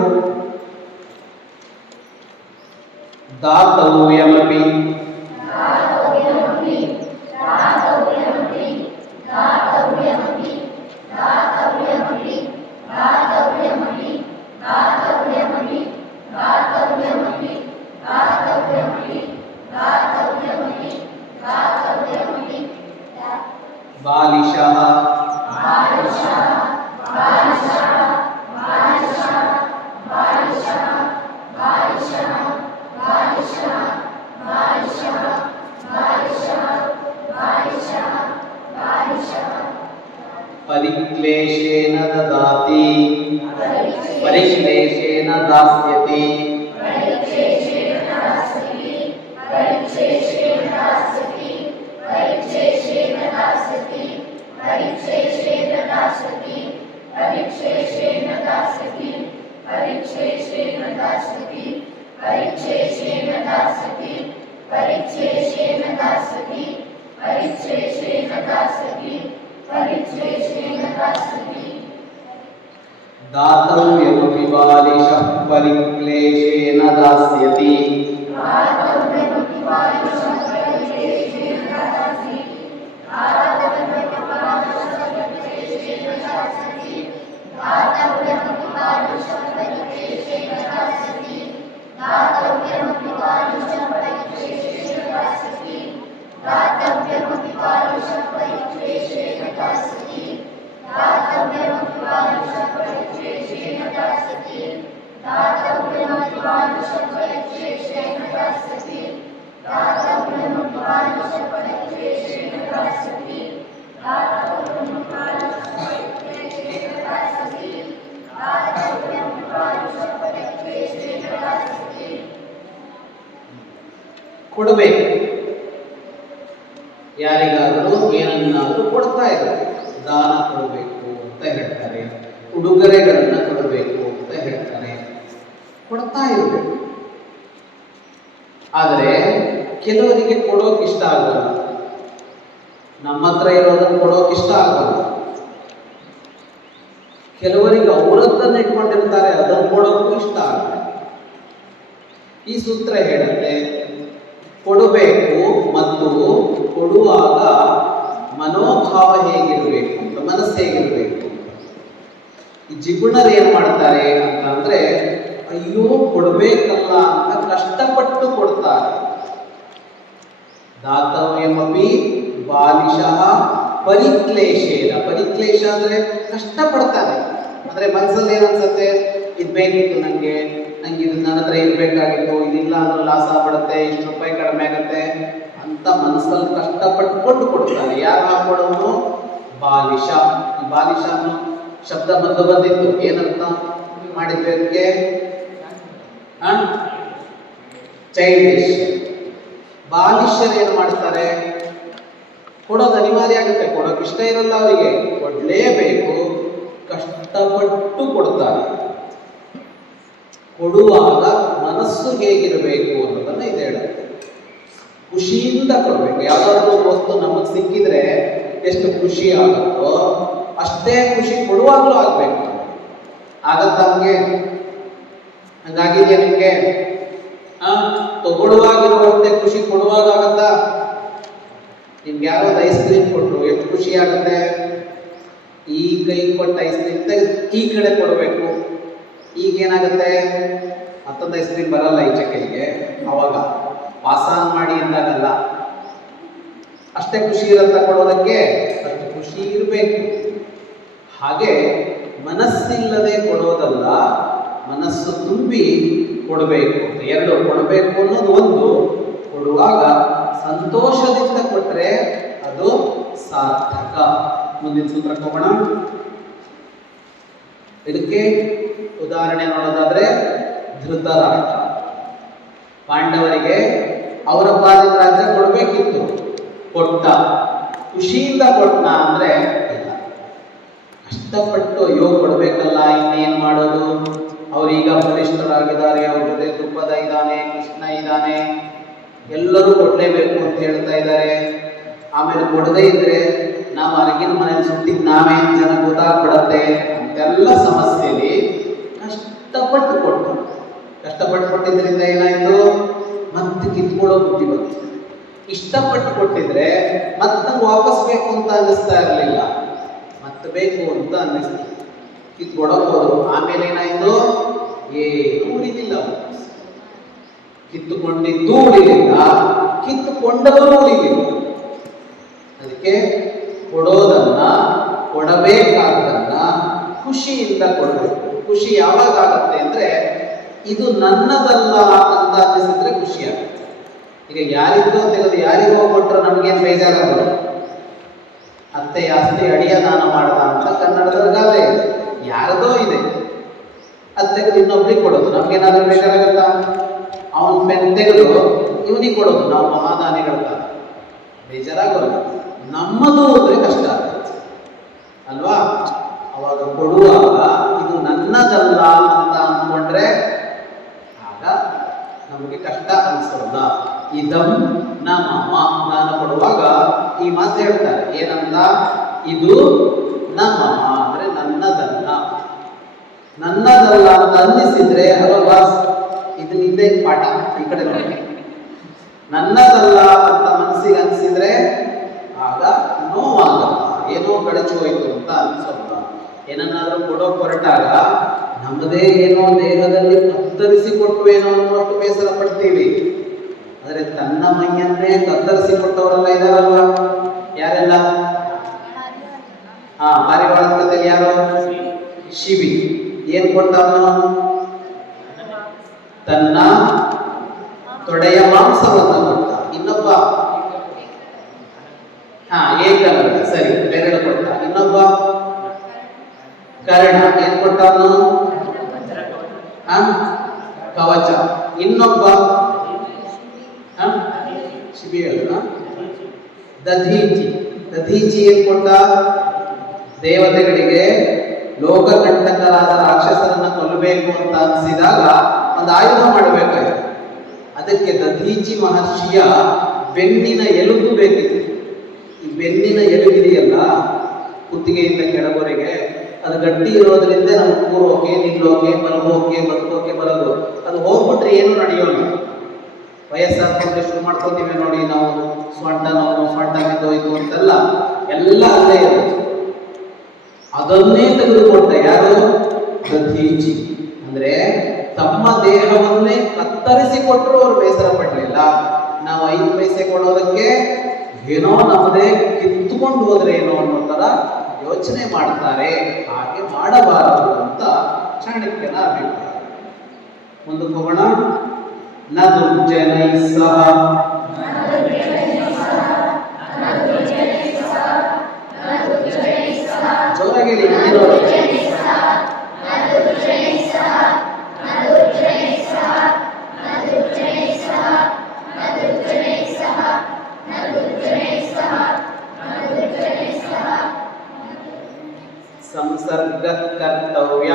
ದಾತವ್ಯಮಪಿ ಬಾಲಿಶಃ ಪರಿಕ್ಲೇಶೇನ ದದಾತಿ ಪರಿಕ್ಲೇಶೇನ ದಾಸ್ಯತಿ. दातव्यमपि बालिशः परिक्लेशेन दास्यति ಕೊಡಬೇಕು. ಯಾರಿಗಾದರೂ ಏನನ್ನಾದರೂ ಕೊಡ್ತಾ ಇರಬೇಕು. ದಾನ ಕೊಡಬೇಕು ಅಂತ ಹೇಳ್ತಾರೆ, ಉಡುಗೊರೆಗಳನ್ನ ಕೊಡಬೇಕು ಅಂತ ಹೇಳ್ತಾರೆ, ಕೊಡ್ತಾ ಇರಬೇಕು. ಆದರೆ ಕೆಲವರಿಗೆ ಕೊಡೋಕೆ ಇಷ್ಟ ಆಗಲ್ಲ, ನಮ್ಮ ಹತ್ರ ಇರೋದನ್ನು ಕೊಡೋಕೆ ಇಷ್ಟ ಆಗಲ್ಲ. ಕೆಲವರಿಗೆ ಅವರದ್ದನ್ನು ಇಟ್ಕೊಂಡಿರ್ತಾರೆ, ಅದನ್ನು ಕೊಡೋಕ್ಕೂ ಇಷ್ಟ ಆಗಲ್ಲ. ಈ ಸೂತ್ರ ಹೇಳುತ್ತೆ, ಕೊಡಬೇಕು ಮತ್ತು ಕೊಡುವಾಗ ಮನೋಭಾವ ಹೇಗಿರಬೇಕು ಅಂತ, ಮನಸ್ಸು ಹೇಗಿರಬೇಕು ಅಂತ. ಈ ಜಿಗುಣರು ಏನ್ ಮಾಡ್ತಾರೆ ಅಂತಂದ್ರೆ, ಅಯ್ಯೋ ಕೊಡಬೇಕಲ್ಲ ಅಂತ ಕಷ್ಟಪಟ್ಟು ಕೊಡ್ತಾರೆ. ದಾತವ್ಯಮಪಿ ಬಾಲಿಶಃ ಪರಿಕ್ಲೇಶೇನ. ಪರಿಕ್ಲೇಶ ಅಂದ್ರೆ ಕಷ್ಟಪಡ್ತಾನೆ. ಅಂದ್ರೆ ಮನಸ್ಸಲ್ಲಿ ಏನನ್ಸುತ್ತೆ, ಇದು ಬೇಕಿತ್ತು ನಂಗೆ ಇದು ನನ್ನ ಹತ್ರ ಇರ್ಬೇಕಾಗಿತ್ತು, ಇದಿಲ್ಲ ಅಂದ್ರೆ ಲಾಸ್ ಆಗ್ಬಿಡುತ್ತೆ, ಇಷ್ಟು ರೂಪಾಯಿ ಕಡಿಮೆ ಆಗುತ್ತೆ ಅಂತ ಮನಸ್ಸಲ್ಲಿ ಕಷ್ಟಪಟ್ಕೊಂಡು ಕೊಡ್ತಾನೆ. ಯಾರು ಹಾಕೊಡೋನು? ಬಾಲಿಶ. ಈ ಬಾಲಿಶ ಅನ್ನೋ ಶಬ್ದ ಬಂದಿತ್ತು, ಏನಂತ ಮಾಡಿದ್ವಿ ಅದಕ್ಕೆ? ಚೈಲ್ಡಿಶ್. ಬಾಲಿಶರು ಏನು ಮಾಡ್ತಾರೆ? ಕೊಡೋದು ಅನಿವಾರ್ಯ ಆಗುತ್ತೆ, ಕೊಡೋಕೆ ಇಷ್ಟ ಇರಲ್ಲ ಅವರಿಗೆ, ಕೊಡಲೇಬೇಕು, ಕಷ್ಟಪಟ್ಟು ಕೊಡ್ತಾರೆ. ಕೊಡುವಾಗ ಮನಸ್ಸು ಹೇಗಿರಬೇಕು ಅನ್ನೋದನ್ನ ಇದು ಹೇಳುತ್ತೆ. ಖುಷಿಯಿಂದ ಕೊಡಬೇಕು. ಯಾವ್ದಾದ್ರು ವಸ್ತು ನಮಗೆ ಸಿಕ್ಕಿದ್ರೆ ಎಷ್ಟು ಖುಷಿ ಆಗುತ್ತೋ ಅಷ್ಟೇ ಖುಷಿ ಕೊಡುವಾಗಲೂ ಆಗ್ಬೇಕು. ಆಗತ್ತ ನಮ್ಗೆ? ಹಂಗಾಗಿದೆಯಾ ನಿಮ್ಗೆ? ತಗೊಳ್ಳುವಾಗಿರುವಂತೆ ಖುಷಿ ಕೊಡುವಾಗ ಆಗತ್ತಾ? ನಿಮ್ಗೆ ಯಾರೋ ಐಸ್ ಕ್ರೀಮ್ ಕೊಟ್ಟರು ಎಷ್ಟು ಖುಷಿ ಆಗುತ್ತೆ? ಈ ಕೈ ಕೊಟ್ಟ ಐಸ್ ಕ್ರೀಮ್ ತೆಗೆದು ಈ ಕಡೆ ಕೊಡಬೇಕು. ಈಗೇನಾಗುತ್ತೆ? ಮತ್ತೊಂದು ಐಸ್ ಕ್ರೀಮ್ ಬರಲ್ಲ ಈಚೆ ಕೈಗೆ, ಅವಾಗ ಪಾಸಾನ್ ಮಾಡಿ ಎಂದಾಗಲ್ಲ. ಅಷ್ಟೇ ಖುಷಿ ಇರತ್ತ ಕೊಡೋದಕ್ಕೆ, ಅಷ್ಟು ಖುಷಿ ಇರಬೇಕು. ಹಾಗೆ ಮನಸ್ಸಿಲ್ಲದೆ ಕೊಡೋದಲ್ಲ, ಮನಸ್ಸು ತುಂಬಿ ಕೊಡಬೇಕು. ಎರಡು, ಕೊಡಬೇಕು ಅನ್ನೋದು ಒಂದು, ಕೊಡುವಾಗ ಸಂತೋಷದಿಂದ ಕೊಟ್ಟರೆ ಅದು ಸಾರ್ಥಕ. ಮುಂದಿನ ಸೂತ್ರಕ್ಕೆ ಹೋಗೋಣ. ಇದಕ್ಕೆ ಉದಾಹರಣೆ ನೋಡೋದಾದ್ರೆ, ಧೃತರಾಷ್ಟ್ರ ಪಾಂಡವರಿಗೆ ಅವರ ಪಾಲಿನ ರಾಜ್ಯ ಕೊಡಬೇಕಿತ್ತು, ಕೊಟ್ಟ. ಖುಷಿಯಿಂದ ಕೊಟ್ಟ ಅಂದ್ರೆ ಇಲ್ಲ, ಕಷ್ಟಪಟ್ಟು ಅಯ್ಯೋ ಕೊಡ್ಬೇಕಲ್ಲ, ಇನ್ನೇನ್ ಮಾಡೋದು, ಅವರೀಗ ಬಲಿಷ್ಠರಾಗಿದ್ದಾರೆ, ಅವ್ರ ಜೊತೆ ದ್ರುಪದ ಇದ್ದಾನೆ, ಕೃಷ್ಣ ಇದ್ದಾನೆ, ಎಲ್ಲರೂ ಕೊಡ್ಲೇಬೇಕು ಅಂತ ಹೇಳ್ತಾ ಇದ್ದಾರೆ. ಆಮೇಲೆ ಕೊಡದೇ ಇದ್ರೆ ನಾವು ಅರಗಿನ ಮನೇಲಿ ಸುತ್ತಿದ್ ನಾವೇನ್ ಜನ ಗೊತ್ತಾಗ್ಬಿಡತ್ತೆ ಅಂತೆಲ್ಲ ಸಮಸ್ಯೆಯಲ್ಲಿ ಕಷ್ಟಪಟ್ಟು ಕೊಟ್ಟು, ಕಷ್ಟಪಟ್ಟು ಕೊಟ್ಟಿದ್ರಿಂದ ಏನಾಯ್ತು? ಮತ್ತೆ ಕಿತ್ಕೊಳ್ಳೋ ಬುದ್ಧಿ ಬಂತು. ಇಷ್ಟಪಟ್ಟು ಕೊಟ್ಟಿದ್ರೆ ಮತ್ತೆ ವಾಪಸ್ ಬೇಕು ಅಂತ ಅನ್ನಿಸ್ತಾ ಇರಲಿಲ್ಲ, ಮತ್ತೆ ಬೇಕು ಅಂತ ಅನ್ನಿಸ್ತು. ಕಿತ್ಕೊಡೋಕೆ ಹೋದ್ರು, ಆಮೇಲೆ ಏನಾಯ್ತು? ಏನು ಉಳಿದಿಲ್ಲ. ಕಿತ್ತುಕೊಂಡಿದ್ದು ಉಳಿಲಿಲ್ಲ, ಕಿತ್ತುಕೊಂಡವರು ಉಳಿಲಿಲ್ಲ. ಅದಕ್ಕೆ ಕೊಡೋದನ್ನ, ಕೊಡಬೇಕಾದನ್ನ ಖುಷಿಯಿಂದ ಕೊಡಬೇಕು. ಖುಷಿ ಯಾವಾಗ ಆಗುತ್ತೆ ಅಂದ್ರೆ, ಇದು ನನ್ನದಲ್ಲ ಅಂತ ಅನ್ನಿಸಿದ್ರೆ ಖುಷಿ ಆಗುತ್ತೆ. ಈಗ ಯಾರಿದ್ದೋ ತೆಗೆದು ಯಾರಿಗೋ ಕೊಟ್ಟರೆ ನಮಗೇನು ಬೇಜಾರಾಗಲ್ಲ. ಅತ್ತೆ ಆಸ್ತಿ ಅಡಿಯ ದಾನ ಮಾಡ್ದ ಅಂತ ಕನ್ನಡದ ಗಾದೆ ಇದೆ. ಯಾರದೋ ಇದೆ, ಅದು ತೆಗೆದು ಇನ್ನೊಬ್ರಿಗೆ ಕೊಡೋದು ನಮ್ಗೇನಾದ್ರೂ ಬೇಜಾರಾಗತ್ತಾ? ಅವನ ಪೆನ್ ತೆಗೆದು ಇವನಿಗೆ ಕೊಡೋದು ನಾವು ಮಹಾದಾನಿಗಳ ಕಾಲ, ಬೇಜಾರಾಗೋಲ್ಲ. ನಮ್ಮದು ಅಂದ್ರೆ ಕಷ್ಟ ಆಗುತ್ತೆ ಅಲ್ವಾ? ಅವಾಗ ಕೊಡುವಾಗ ಇದು ನನ್ನದಲ್ಲ ಅಂತ ಅಂದ್ಕೊಂಡ್ರೆ ಆಗ ನಮಗೆ ಕಷ್ಟ ಅನಿಸೋಲ್ಲ. ಇದಂ ನ ಮಮ ದಾನ ಕೊಡುವಾಗ ಈ ಮಾತು ಹೇಳ್ತಾರೆ ಏನಂತ, ಇದು ನ ಮಮ ಅಂದ್ರೆ ನನ್ನದಲ್ಲ. ನನ್ನದಲ್ಲ ಅಂತ ಅನ್ನಿಸಿದ್ರೆ ಅಲ್ವಾ ಇದು ನಿಂದೆ ಪಾಠ. ಈ ಕಡೆ ನೋಡಿ, ನನ್ನದಲ್ಲ ಅಂತ ಮನಸ್ಸಿಗೆ ಅನಿಸಿದ್ರೆ ಆಗ ನೋವಾಗಲ್ಲ, ಏನೋ ಕಳಚಿ ಹೋಯ್ತು ಅಂತ ಅನ್ಸಲ್ಲ. ಏನನ್ನಾದ್ರೂ ಕೊಡೋಕೆ ಹೊರಟಾಗ ನಮ್ಮದೇ ಏನೋ ದೇಹದಲ್ಲಿ ಕತ್ತರಿಸಿ ಕೊಟ್ಟವೇನೋ ಅನ್ನುವಷ್ಟು ಬೇಸರ ಪಡ್ತೀವಿ. ಆದರೆ ತನ್ನ ಮೈಯನ್ನೇ ಕತ್ತರಿಸಿ ಕೊಟ್ಟವರೆಲ್ಲ ಇದಾರಲ್ವ, ಯಾರೆಲ್ಲ? ಪಾರಿವಾಳದ ಕಥೆಯಲ್ಲಿ ಯಾರು? ಶಿವಿ. ಏನ್ ಕೊಟ್ಟವನು? ತನ್ನ ತೊಡೆಯ ಮಾಂಸವನ್ನು ಕೊಟ್ಟ. ಇನ್ನೊಬ್ಬ ಏಕಲವ್ಯ, ಸರಿ, ಬೆರಳು ಕೊಟ್ಟ. ಇನ್ನೊಬ್ಬ ಕರ್ಣ, ಏನ್ ಕೊಟ್ಟವನು? ಕವಚ. ಇನ್ನೊಬ್ಬ ಶಿಬಿ ಅಲ್ಲ, ದಧೀಚಿ. ದಧೀಚಿ ಏನ್ ಕೊಟ್ಟ? ದೇವತೆಗಳಿಗೆ ಲೋಕಕಂಟಕರಾದ ರಾಕ್ಷಸರನ್ನ ಕೊಲ್ಲಬೇಕು ಅಂತ ಅನಿಸಿದಾಗ ಒಂದು ಆಯುಧ ಮಾಡಬೇಕಾಯ್ತು. ಅದಕ್ಕೆ ದಧೀಚಿ ಮಹರ್ಷಿಯ ಬೆನ್ನಿನ ಎಲುಬು ಬೇಕಿತ್ತು. ಈ ಬೆನ್ನಿನ ಎಲುಬಿದೆಯಲ್ಲ ಕುತ್ತಿಗೆಯಿಂದ ಕೆಳಗೊರೆಗೆ, ಅದು ಗಟ್ಟಿ ಇರೋದ್ರಿಂದ ನಾವು ಕೂರೋಕೆ, ನಿಲ್ಲೋಕೆ, ಮಲಗೋಕೆ, ಬದುಕೋಕೆ ಬರೋದು. ಅದು ಹೋಗ್ಬಿಟ್ರೆ ಏನು ನಡೆಯೋಲ್ಲ. ವಯಸ್ಸಾಗ್ತಂದ್ರೆ ಶುರು ಮಾಡ್ಕೋತೀವಿ ನೋಡಿ ನಾವು, ಸ್ವಂಟ ನೋವು, ಸ್ವಂಟ ಬಿದ್ದೋಯ್ತು ಅಂತೆಲ್ಲ, ಎಲ್ಲ ಅಲ್ಲೇ ಇರುತ್ತೆ. ಅದನ್ನೇ ತೆಗೆದುಕೊಟ್ಟ ಯಾರು? ದಧೀಚಿ. ಅಂದ್ರೆ ತಮ್ಮ ದೇಹವನ್ನೇ ಕತ್ತರಿಸಿ ಕೊಟ್ಟರು ಅವರು ಬೇಸರ ಪಡಲಿಲ್ಲ. ನಾವು 5 ಪೈಸೆ ಕೊಡೋದಕ್ಕೆ ಏನೋ ನಮ್ಮದೇ ಕಿತ್ತುಕೊಂಡು ಹೋದ್ರೆ ಏನೋ ಅನ್ನೋ ತರ ಯೋಚನೆ ಮಾಡ್ತಾರೆ. ಹಾಗೆ ಮಾಡಬಾರದು ಅಂತ ಚಾಣಕ್ಯನ ಅಭಿಪ್ರಾಯ. ಮುಂದಕ್ಕೆ ಹೋಗೋಣ. ನ ದುರ್ಜನೈ ಸಹ ಜೋರಾಗಿ ಸಂಸರ್ಗ ಕರ್ತವ್ಯ.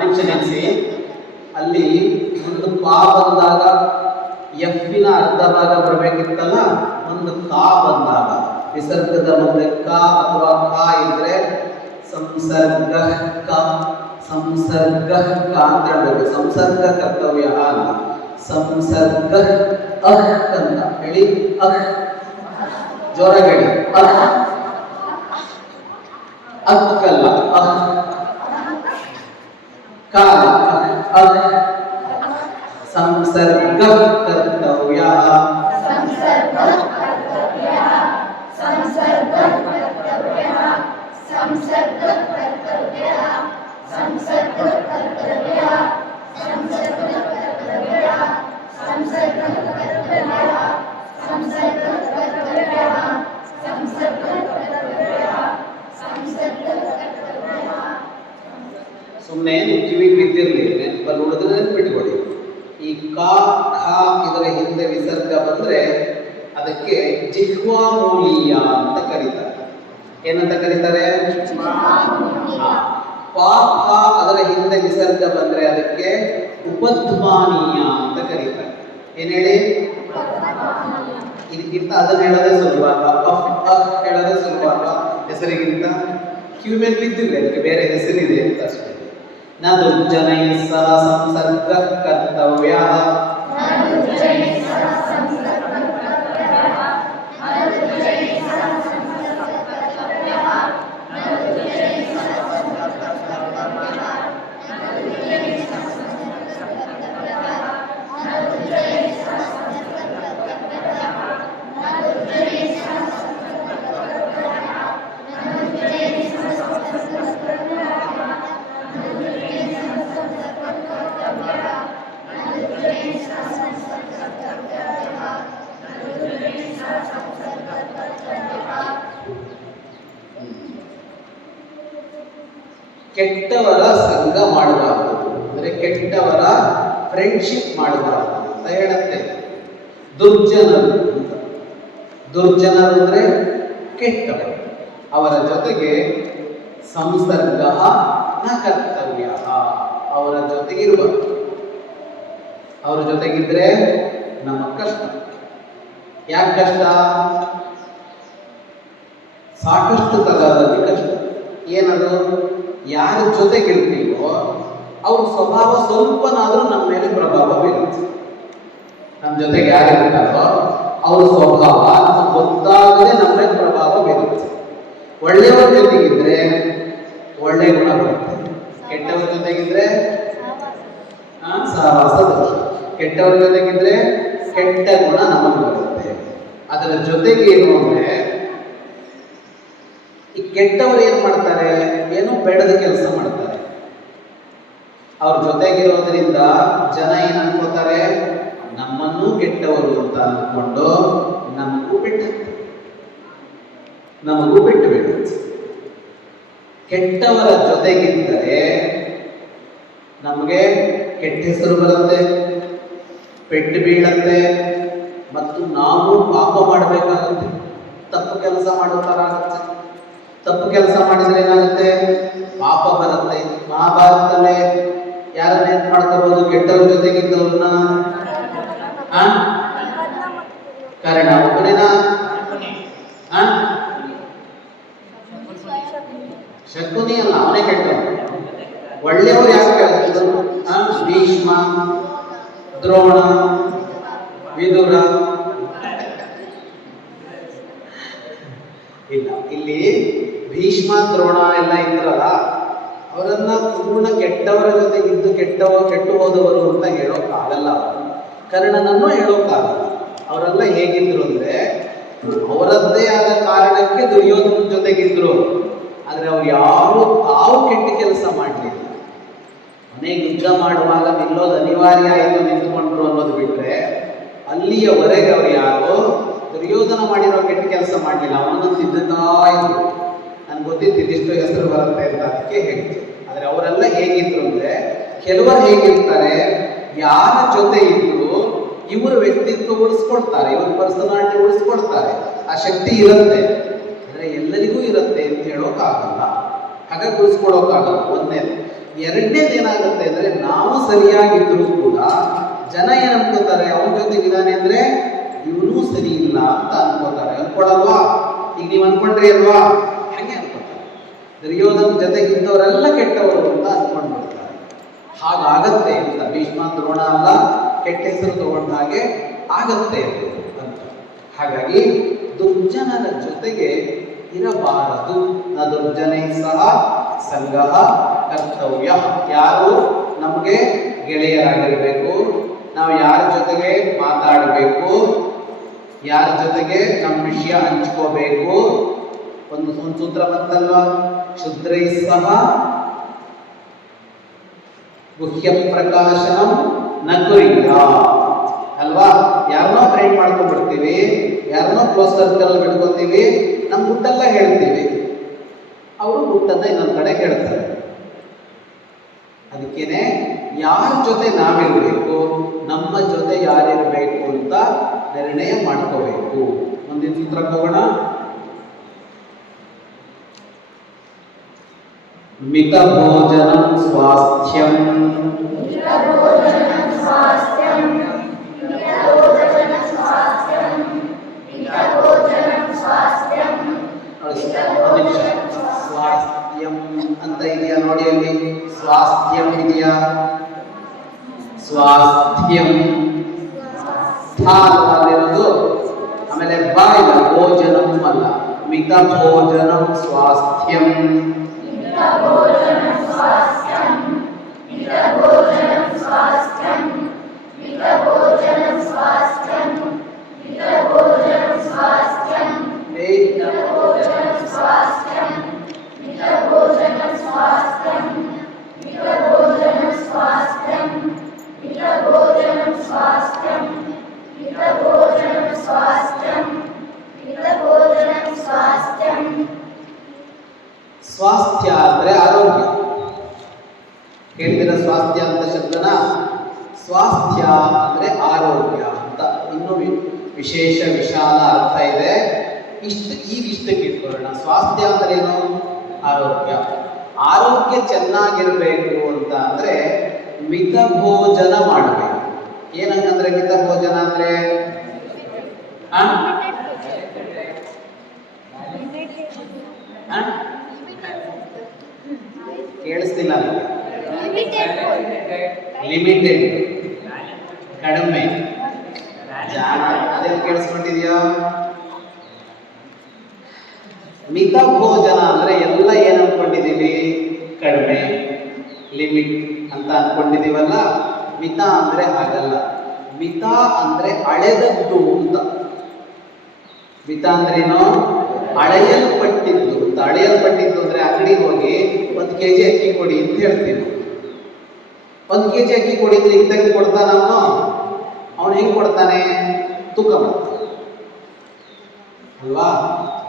ನಿಮಿಷ ನೆನೆಸಿ, ಅಲ್ಲಿ ಒಂದು ಪಾ ಬಂದಾಗ ಎಫ್ನ ಅರ್ಧ ಭಾಗ ಬರಬೇಕಿತ್ತಲ್ಲ, ಒಂದು ಕಾ ಬಂದಾಗ ವಿಸರ್ಗದ ಮುಂದೆ ಕ ಅಥವಾ ಕಾ ಇದ್ರೆ ಸಂಸರ್ಗ ಕ, ಸಂಸರ್ಗ ಕ ಅಂತ ಹೇಳ್ಬೇಕು. ಸಂಸರ್ಗ ಕರ್ತವ್ಯ ಅಲ್ಲ, ಸಂಸರ್ಗ ಅಹ್ ಅಂತ ಹೇಳಿ. ಅಹ್ ಜೋರಾಗಿ ಹೇಳಿ. ಅಹ್ ಅಕ್ಕಲ್ಲ, ಅಹ್ ಕಾಲ. ಅಹ್ ಸಂಸರ್ಗ ಕರ್ತವ್ಯ. ಸುಮ್ಮನೆ ಕಿವಿಗೆ ಬಿದ್ದಿರಲಿ, ನೆನಪಲ್ಲಿ ಉಳಿದ್ರೆ ನೆನ್ಪಿಟ್ಕೊಳ್ಳಿ. ಈ ಕಾ ಖಾ ಇದರ ಹಿಂದೆ ವಿಸರ್ಗ ಬಂದ್ರೆ ಅದಕ್ಕೆ ಜಿಹ್ವಾಮೂಲೀಯ ಅಂತ ಕರೀತಾರೆ. ಏನಂತ ಕರೀತಾರೆ? ಪಾಪ ಅದರ ಹಿಂದೆ ವಿಸರ್ಗ ಬಂದ್ರೆ ಅದಕ್ಕೆ ಉಪಧ್ಮಾನೀಯ ಅಂತ ಕರೀತಾರೆ. ಏನ್ ಹೇಳಿ? ಇದಕ್ಕಿಂತ ಅದನ್ನ ಹೇಳೋದೇ ಸುಲಭ ಅಲ್ವಾ? ಹೇಳೋದೇ ಸುಲಭ ಅಲ್ವಾ ಹೆಸರಿಗಿಂತ? ಕಿವಿ ಮೇಲೆ ಬಿದ್ದಿದ್ರೆ ಅದಕ್ಕೆ ಬೇರೆ ಹೆಸರಿದೆ ಅಂತ ಅಷ್ಟೇ. ನ ದುರ್ಜನೈ ಸಹ ಸಂಸರ್ಗ ಕರ್ತವ್ಯ. ಕೆಟ್ಟವರ ಸಂಘ ಮಾಡಬಾರದು, ಅಂದರೆ ಕೆಟ್ಟವರ ಫ್ರೆಂಡ್ಶಿಪ್ ಮಾಡಬಾರದು ಅಂತ ಹೇಳುತ್ತೆ. ದುರ್ಜನರು ಅಂತ, ದುರ್ಜನರು ಅಂದರೆ ಕೆಟ್ಟವರು, ಅವರ ಜೊತೆಗೆ ಸಂಸರ್ಗ ನ ಕರ್ತವ್ಯ, ಅವರ ಜೊತೆಗಿರಬಾರ್ದು. ಅವರ ಜೊತೆಗಿದ್ರೆ ನಮಗೆ ಕಷ್ಟ. ಯಾಕೆ ಕಷ್ಟ? ಸಾಕಷ್ಟು ತರಹದಲ್ಲಿ ಕಷ್ಟ. ಏನದು? ಯಾರ ಜೊತೆಗಿರ್ತೀವೋ ಅವ್ರ ಸ್ವಭಾವ ಸ್ವಲ್ಪನಾದ್ರೂ ನಮ್ಮ ಮೇಲೆ ಪ್ರಭಾವ ಬೀರುತ್ತೆ. ನಮ್ಮ ಜೊತೆಗೆ ಯಾರಿರ್ತಾರೋ ಅವ್ರ ಸ್ವಭಾವ ಗೊತ್ತಾಗದೆ ನಮ್ಮ ಮೇಲೆ ಪ್ರಭಾವ ಬೀರುತ್ತೆ. ಒಳ್ಳೆಯವರ ಜೊತೆಗಿದ್ರೆ ಒಳ್ಳೆ ಗುಣ ಬರುತ್ತೆ, ಕೆಟ್ಟವರ ಜೊತೆಗಿದ್ರೆ ಸಹವಾಸ ದೋಷ. ಕೆಟ್ಟವರ ಜೊತೆಗಿದ್ರೆ ಕೆಟ್ಟ ಗುಣ ನಮಗೆ ಬರುತ್ತೆ. ಅದರ ಜೊತೆಗೆ ಏನು ಅಂದ್ರೆ, ಈ ಕೆಟ್ಟವರು ಏನ್ ಮಾಡ್ತಾರೆ? ಏನೋ ಬೇಡದ ಕೆಲಸ ಮಾಡ್ತಾರೆ. ಅವ್ರ ಜೊತೆಗಿರೋದ್ರಿಂದ ಜನ ಏನ್ ಅನ್ಕೋತಾರೆ? ನಮ್ಮನ್ನೂ ಕೆಟ್ಟವರು ಅಂತ ಅಂದ್ಕೊಂಡು ನಮಗೂ ಬಿಟ್ಟು ಬಿಡುತ್ತೆ. ಕೆಟ್ಟವರ ಜೊತೆಗಿದ್ದರೆ ನಮಗೆ ಕೆಟ್ಟ ಹೆಸರು ಬರುತ್ತೆ, ಪೆಟ್ಟು ಬೀಳತ್ತೆ, ಮತ್ತು ನಾವು ಪಾಪ ಮಾಡಬೇಕಾಗುತ್ತೆ, ತಪ್ಪು ಕೆಲಸ ಮಾಡೋ ಥರ ಆಗುತ್ತೆ. ತಪ್ಪು ಕೆಲಸ ಮಾಡಿದ್ರೆ ಏನಾಗುತ್ತೆ? ಪಾಪ ಬರುತ್ತೆ. ಮಹಾಭಾರತದಲ್ಲೇ ಯಾರನ್ನ ನೆನ್ಪು ಮಾಡ್ಕೋಬಹುದು? ಕೆಟ್ಟವ್ರ ಜೊತೆಗಿದ್ದವ್ರನ್ನ. ಕರ್ಣ ಒಬ್ಬನೇನಾ? ಶಕುನಿ ಅಲ್ಲ, ಅವನೇ ಕೆಟ್ಟವನು. ಒಳ್ಳೆಯವರು ಯಾಕೆ ಕೇಳಿದ್ರು? ಭೀಷ್ಮ, ದ್ರೋಣ, ವಿದುರ. ಇಲ್ಲ, ಇಲ್ಲಿ ಭೀಷ್ಮ ದ್ರೋಣ ಎಲ್ಲ ಇದ್ರಲ್ಲ, ಅವರನ್ನ ಪೂರ್ಣ ಕೆಟ್ಟವರ ಜೊತೆಗಿದ್ದು ಕೆಟ್ಟು ಹೋದವರು ಅಂತ ಹೇಳೋಕ್ಕಾಗಲ್ಲ. ಕರ್ಣನನ್ನು ಹೇಳೋಕ್ಕಾಗಲ್ಲ. ಅವರೆಲ್ಲ ಹೇಗಿದ್ರು ಅಂದ್ರೆ, ಅವರದ್ದೇ ಆದ ಕಾರಣಕ್ಕೆ ದುರ್ಯೋಧನ ಜೊತೆಗಿದ್ರು. ಆದ್ರೆ ಅವ್ರು ಯಾರು ತಾವು ಕೆಟ್ಟ ಕೆಲಸ ಮಾಡಲಿಲ್ಲ. ಮನೆಗೆ ಯುದ್ಧ ಮಾಡುವಾಗ ನಿಲ್ಲೋದು ಅನಿವಾರ್ಯ ಆಯಿತು, ನಿಂತ್ಕೊಂಡ್ರು ಅನ್ನೋದು ಬಿಟ್ರೆ ಅಲ್ಲಿಯವರೆಗೆ ಅವ್ರು ಯಾರು ದುರ್ಯೋಧನ ಮಾಡಿರೋ ಕೆಟ್ಟ ಕೆಲಸ ಮಾಡಲಿಲ್ಲ. ಅವನನ್ನು ತಿದ್ದುತ್ತಾ ಇದ್ರು. ನನ್ಗೆ ಗೊತ್ತಿತ್ತು ಇದಿಷ್ಟು ಹೆಸರು ಬರುತ್ತೆ ಅಂತ, ಅದಕ್ಕೆ ಹೇಳ್ತೀನಿ. ಆದ್ರೆ ಅವರೆಲ್ಲ ಹೇಗಿದ್ರು ಅಂದ್ರೆ, ಕೆಲವರು ಹೇಗಿರ್ತಾರೆ, ಯಾರ ಜೊತೆ ಇದ್ರು ಇವರು ವ್ಯಕ್ತಿತ್ವ ಉಳಿಸ್ಕೊಳ್ತಾರೆ, ಇವ್ರ ಪರ್ಸನಾಲಿಟಿ ಉಳಿಸ್ಕೊಳ್ತಾರೆ. ಆ ಶಕ್ತಿ ಇರುತ್ತೆ, ಅಂದ್ರೆ ಎಲ್ಲರಿಗೂ ಇರುತ್ತೆ ಅಂತ ಹೇಳೋಕ್ಕಾಗಲ್ಲ. ಹಾಗಾಗಿ ಉಳಿಸ್ಕೊಳೋಕ್ಕಾಗಲ್ಲ. ಒಂದನೇದು. ಎರಡನೇದು ಏನಾಗುತ್ತೆ ಅಂದ್ರೆ, ನಾವು ಸರಿಯಾಗಿದ್ರು ಕೂಡ ಜನ ಏನ್ ಅನ್ಕೋತಾರೆ? ಅವನ ಜೊತೆಗಿದ್ದಾನೆ ಅಂದ್ರೆ ಇವನು ಸರಿ ಇಲ್ಲ ಅಂತ ಅನ್ಕೋತಾರೆ. ಅನ್ಕೊಳಲ್ವಾ? ಈಗ ನೀವು ಅನ್ಕೊಂಡ್ರಿ ಅಲ್ವಾ? ಹಾಗೆ ಅನ್ಕೋತಾರೆ. ದುರ್ಯೋಧನ ಜೊತೆಗಿದ್ದವರೆಲ್ಲ ಕೆಟ್ಟವರು ಅಂತ ಅನ್ಕೊಂಡ್ಬಿಡ್ತಾರೆ. ಹಾಗಾಗತ್ತೆ ಅಂತ. ಭೀಷ್ಮ ದ್ರೋಣ ಅಲ್ಲ, ಕೆಟ್ಟ ಹೆಸರು ತಗೊಂಡ ಹಾಗೆ ಆಗತ್ತೆ ಅಂತ. ಹಾಗಾಗಿ ದುರ್ಜನರ ಜೊತೆಗೆ ಇರಬಾರದು. ನ ದುರ್ಜನೈ ಸಹ ಸಂಗಃ ಕರ್ತವ್ಯ. ಯಾರು ನಮಗೆ ಗೆಳೆಯರಾಗಿರ್ಬೇಕು, ನಾವು ಯಾರ ಜೊತೆಗೆ ಮಾತಾಡಬೇಕು, ಯಾರ ಜೊತೆಗೆ ನಮ್ಮ ವಿಷಯ ಹಂಚ್ಕೋಬೇಕು. ಒಂದು ಸೂತ್ರ ಬಂತಲ್ವಾ? ಶುದ್ರೈ ಸಹ ಗುಹ್ಯ ಪ್ರಕಾಶನಂ ನ ಕುರ್ಯಾತ್ ಅಲ್ವಾ? ಯಾರನ್ನೋ ಫ್ರೆಂಡ್ ಮಾಡ್ಕೊಂಡ್ಬಿಡ್ತೀವಿ, ಯಾರನ್ನೋ ಕ್ಲೋಸ್ ಸರ್ಕಲ್ ಬಿಟ್ಕೋತೀವಿ, ನಮ್ಮ ಗುಟ್ಟೆಲ್ಲ ಹೇಳ್ತೀವಿ, ಅವರು ಗುಟ್ಟನ್ನ ಇನ್ನೊಂದು ಕಡೆ ಹೇಳ್ತಾರೆ. ಅದಕ್ಕೇನೆ ಯಾರ ಜೊತೆ ನಾವಿರಬೇಕು, ನಮ್ಮ ಜೊತೆ ಯಾರಿರಬೇಕು ಅಂತ ನಿರ್ಣಯ ಮಾಡ್ಕೋಬೇಕು. ಮುಂದಿನ ಸೂತ್ರಕ್ಕೆ ಹೋಗೋಣ. ಮಿತ ಭೋಜನಂ ಸ್ವಾಸ್ಥ್ಯಂ. ಸ್ವಾಸ್ಥ್ಯಂ ಅಂತ ಇದೆಯಾ ನೋಡಿ, ಅಲ್ಲಿ ಸ್ವಾಸ್ಥ್ಯಂ ಇದೆಯಾ? ಸ್ವಾಸ್ಥ್ಯಂ ಸ್ಥಾನದಲ್ಲಿರೋದು. ಆಮೇಲೆ ಬ ಇಲ್ಲ, ಭೋಜನಂ ಅಲ್ಲ. ಮಿತ ಭೋಜನಂ ಸ್ವಾಸ್ಥ್ಯಂ. ಸ್ವಾಸ್ಥ್ಯ ಅಂದ್ರೆ ಆರೋಗ್ಯ. ಕೇಳಿದಿರ ಸ್ವಾಸ್ಥ್ಯ ಅಂತ ಶಬ್ದನ? ಸ್ವಾಸ್ಥ್ಯ ಅಂದ್ರೆ ಆರೋಗ್ಯ ಅಂತ ಇನ್ನೂ ವಿಶೇಷ ವಿಶಾಲ ಅರ್ಥ ಇದೆ. ಇಷ್ಟಕ್ಕೆ ಇಟ್ಕೊಳ್ಳೋಣ. ಸ್ವಾಸ್ಥ್ಯ ಅಂದ್ರೆ ಏನು? ಆರೋಗ್ಯ. ಆರೋಗ್ಯ ಚೆನ್ನಾಗಿರ್ಬೇಕು ಅಂತ ಅಂದ್ರೆ ಮಿತ ಭೋಜನ ಮಾಡಬೇಕು. ಏನಂತಂದ್ರೆ ಮಿತ ಭೋಜನ ಅಂದ್ರೆ ಆ? ಆ? ಕೇಳಿಸ್ತಿಲ್ಲ ಲಿಮಿಟೆಡ್, ಕಡಿಮೆ, ಅದೇನು ಕೇಳಿಸ್ಕೊಂಡಿದ್ಯಾ? ಮಿತ ಭೋಜನ ಅಂದ್ರೆ ಎಲ್ಲ ಏನ್ ಅನ್ಕೊಂಡಿದೀವಿ? ಕಡಿಮೆ, ಲಿಮಿಟ್ ಅಂತ ಅನ್ಕೊಂಡಿದೀವಲ್ಲ. ಮಿತ ಅಂದ್ರೆ ಹಾಗಲ್ಲ. ಮಿತ ಅಂದ್ರೆ ಅಳೆದದ್ದು ಅಂತ. ಮಿತ ಅಂದ್ರೇನು? ಅಳೆಯಲ್ಪಟ್ಟಿದ್ದು ಅಂತ. ಅಳೆಯಲ್ಪಟ್ಟಿದ್ದು ಅಂದ್ರೆ ಅಂಗಡಿಗೆ ಹೋಗಿ 1 kg ಅಕ್ಕಿ ಕೊಡಿ ಅಂತ ಹೇಳ್ತೀವಿ. 1 kg ಅಕ್ಕಿ ಕೊಡಿ ಅಂದ್ರೆ ಈಗ ತೆಗೆದು ಕೊಡ್ತಾನ ಅವನು ಹೆಂಗ್ ಕೊಡ್ತಾನೆ? ತೂಕ ಮಾಡ್ತಾನೆ ಅಲ್ವಾ?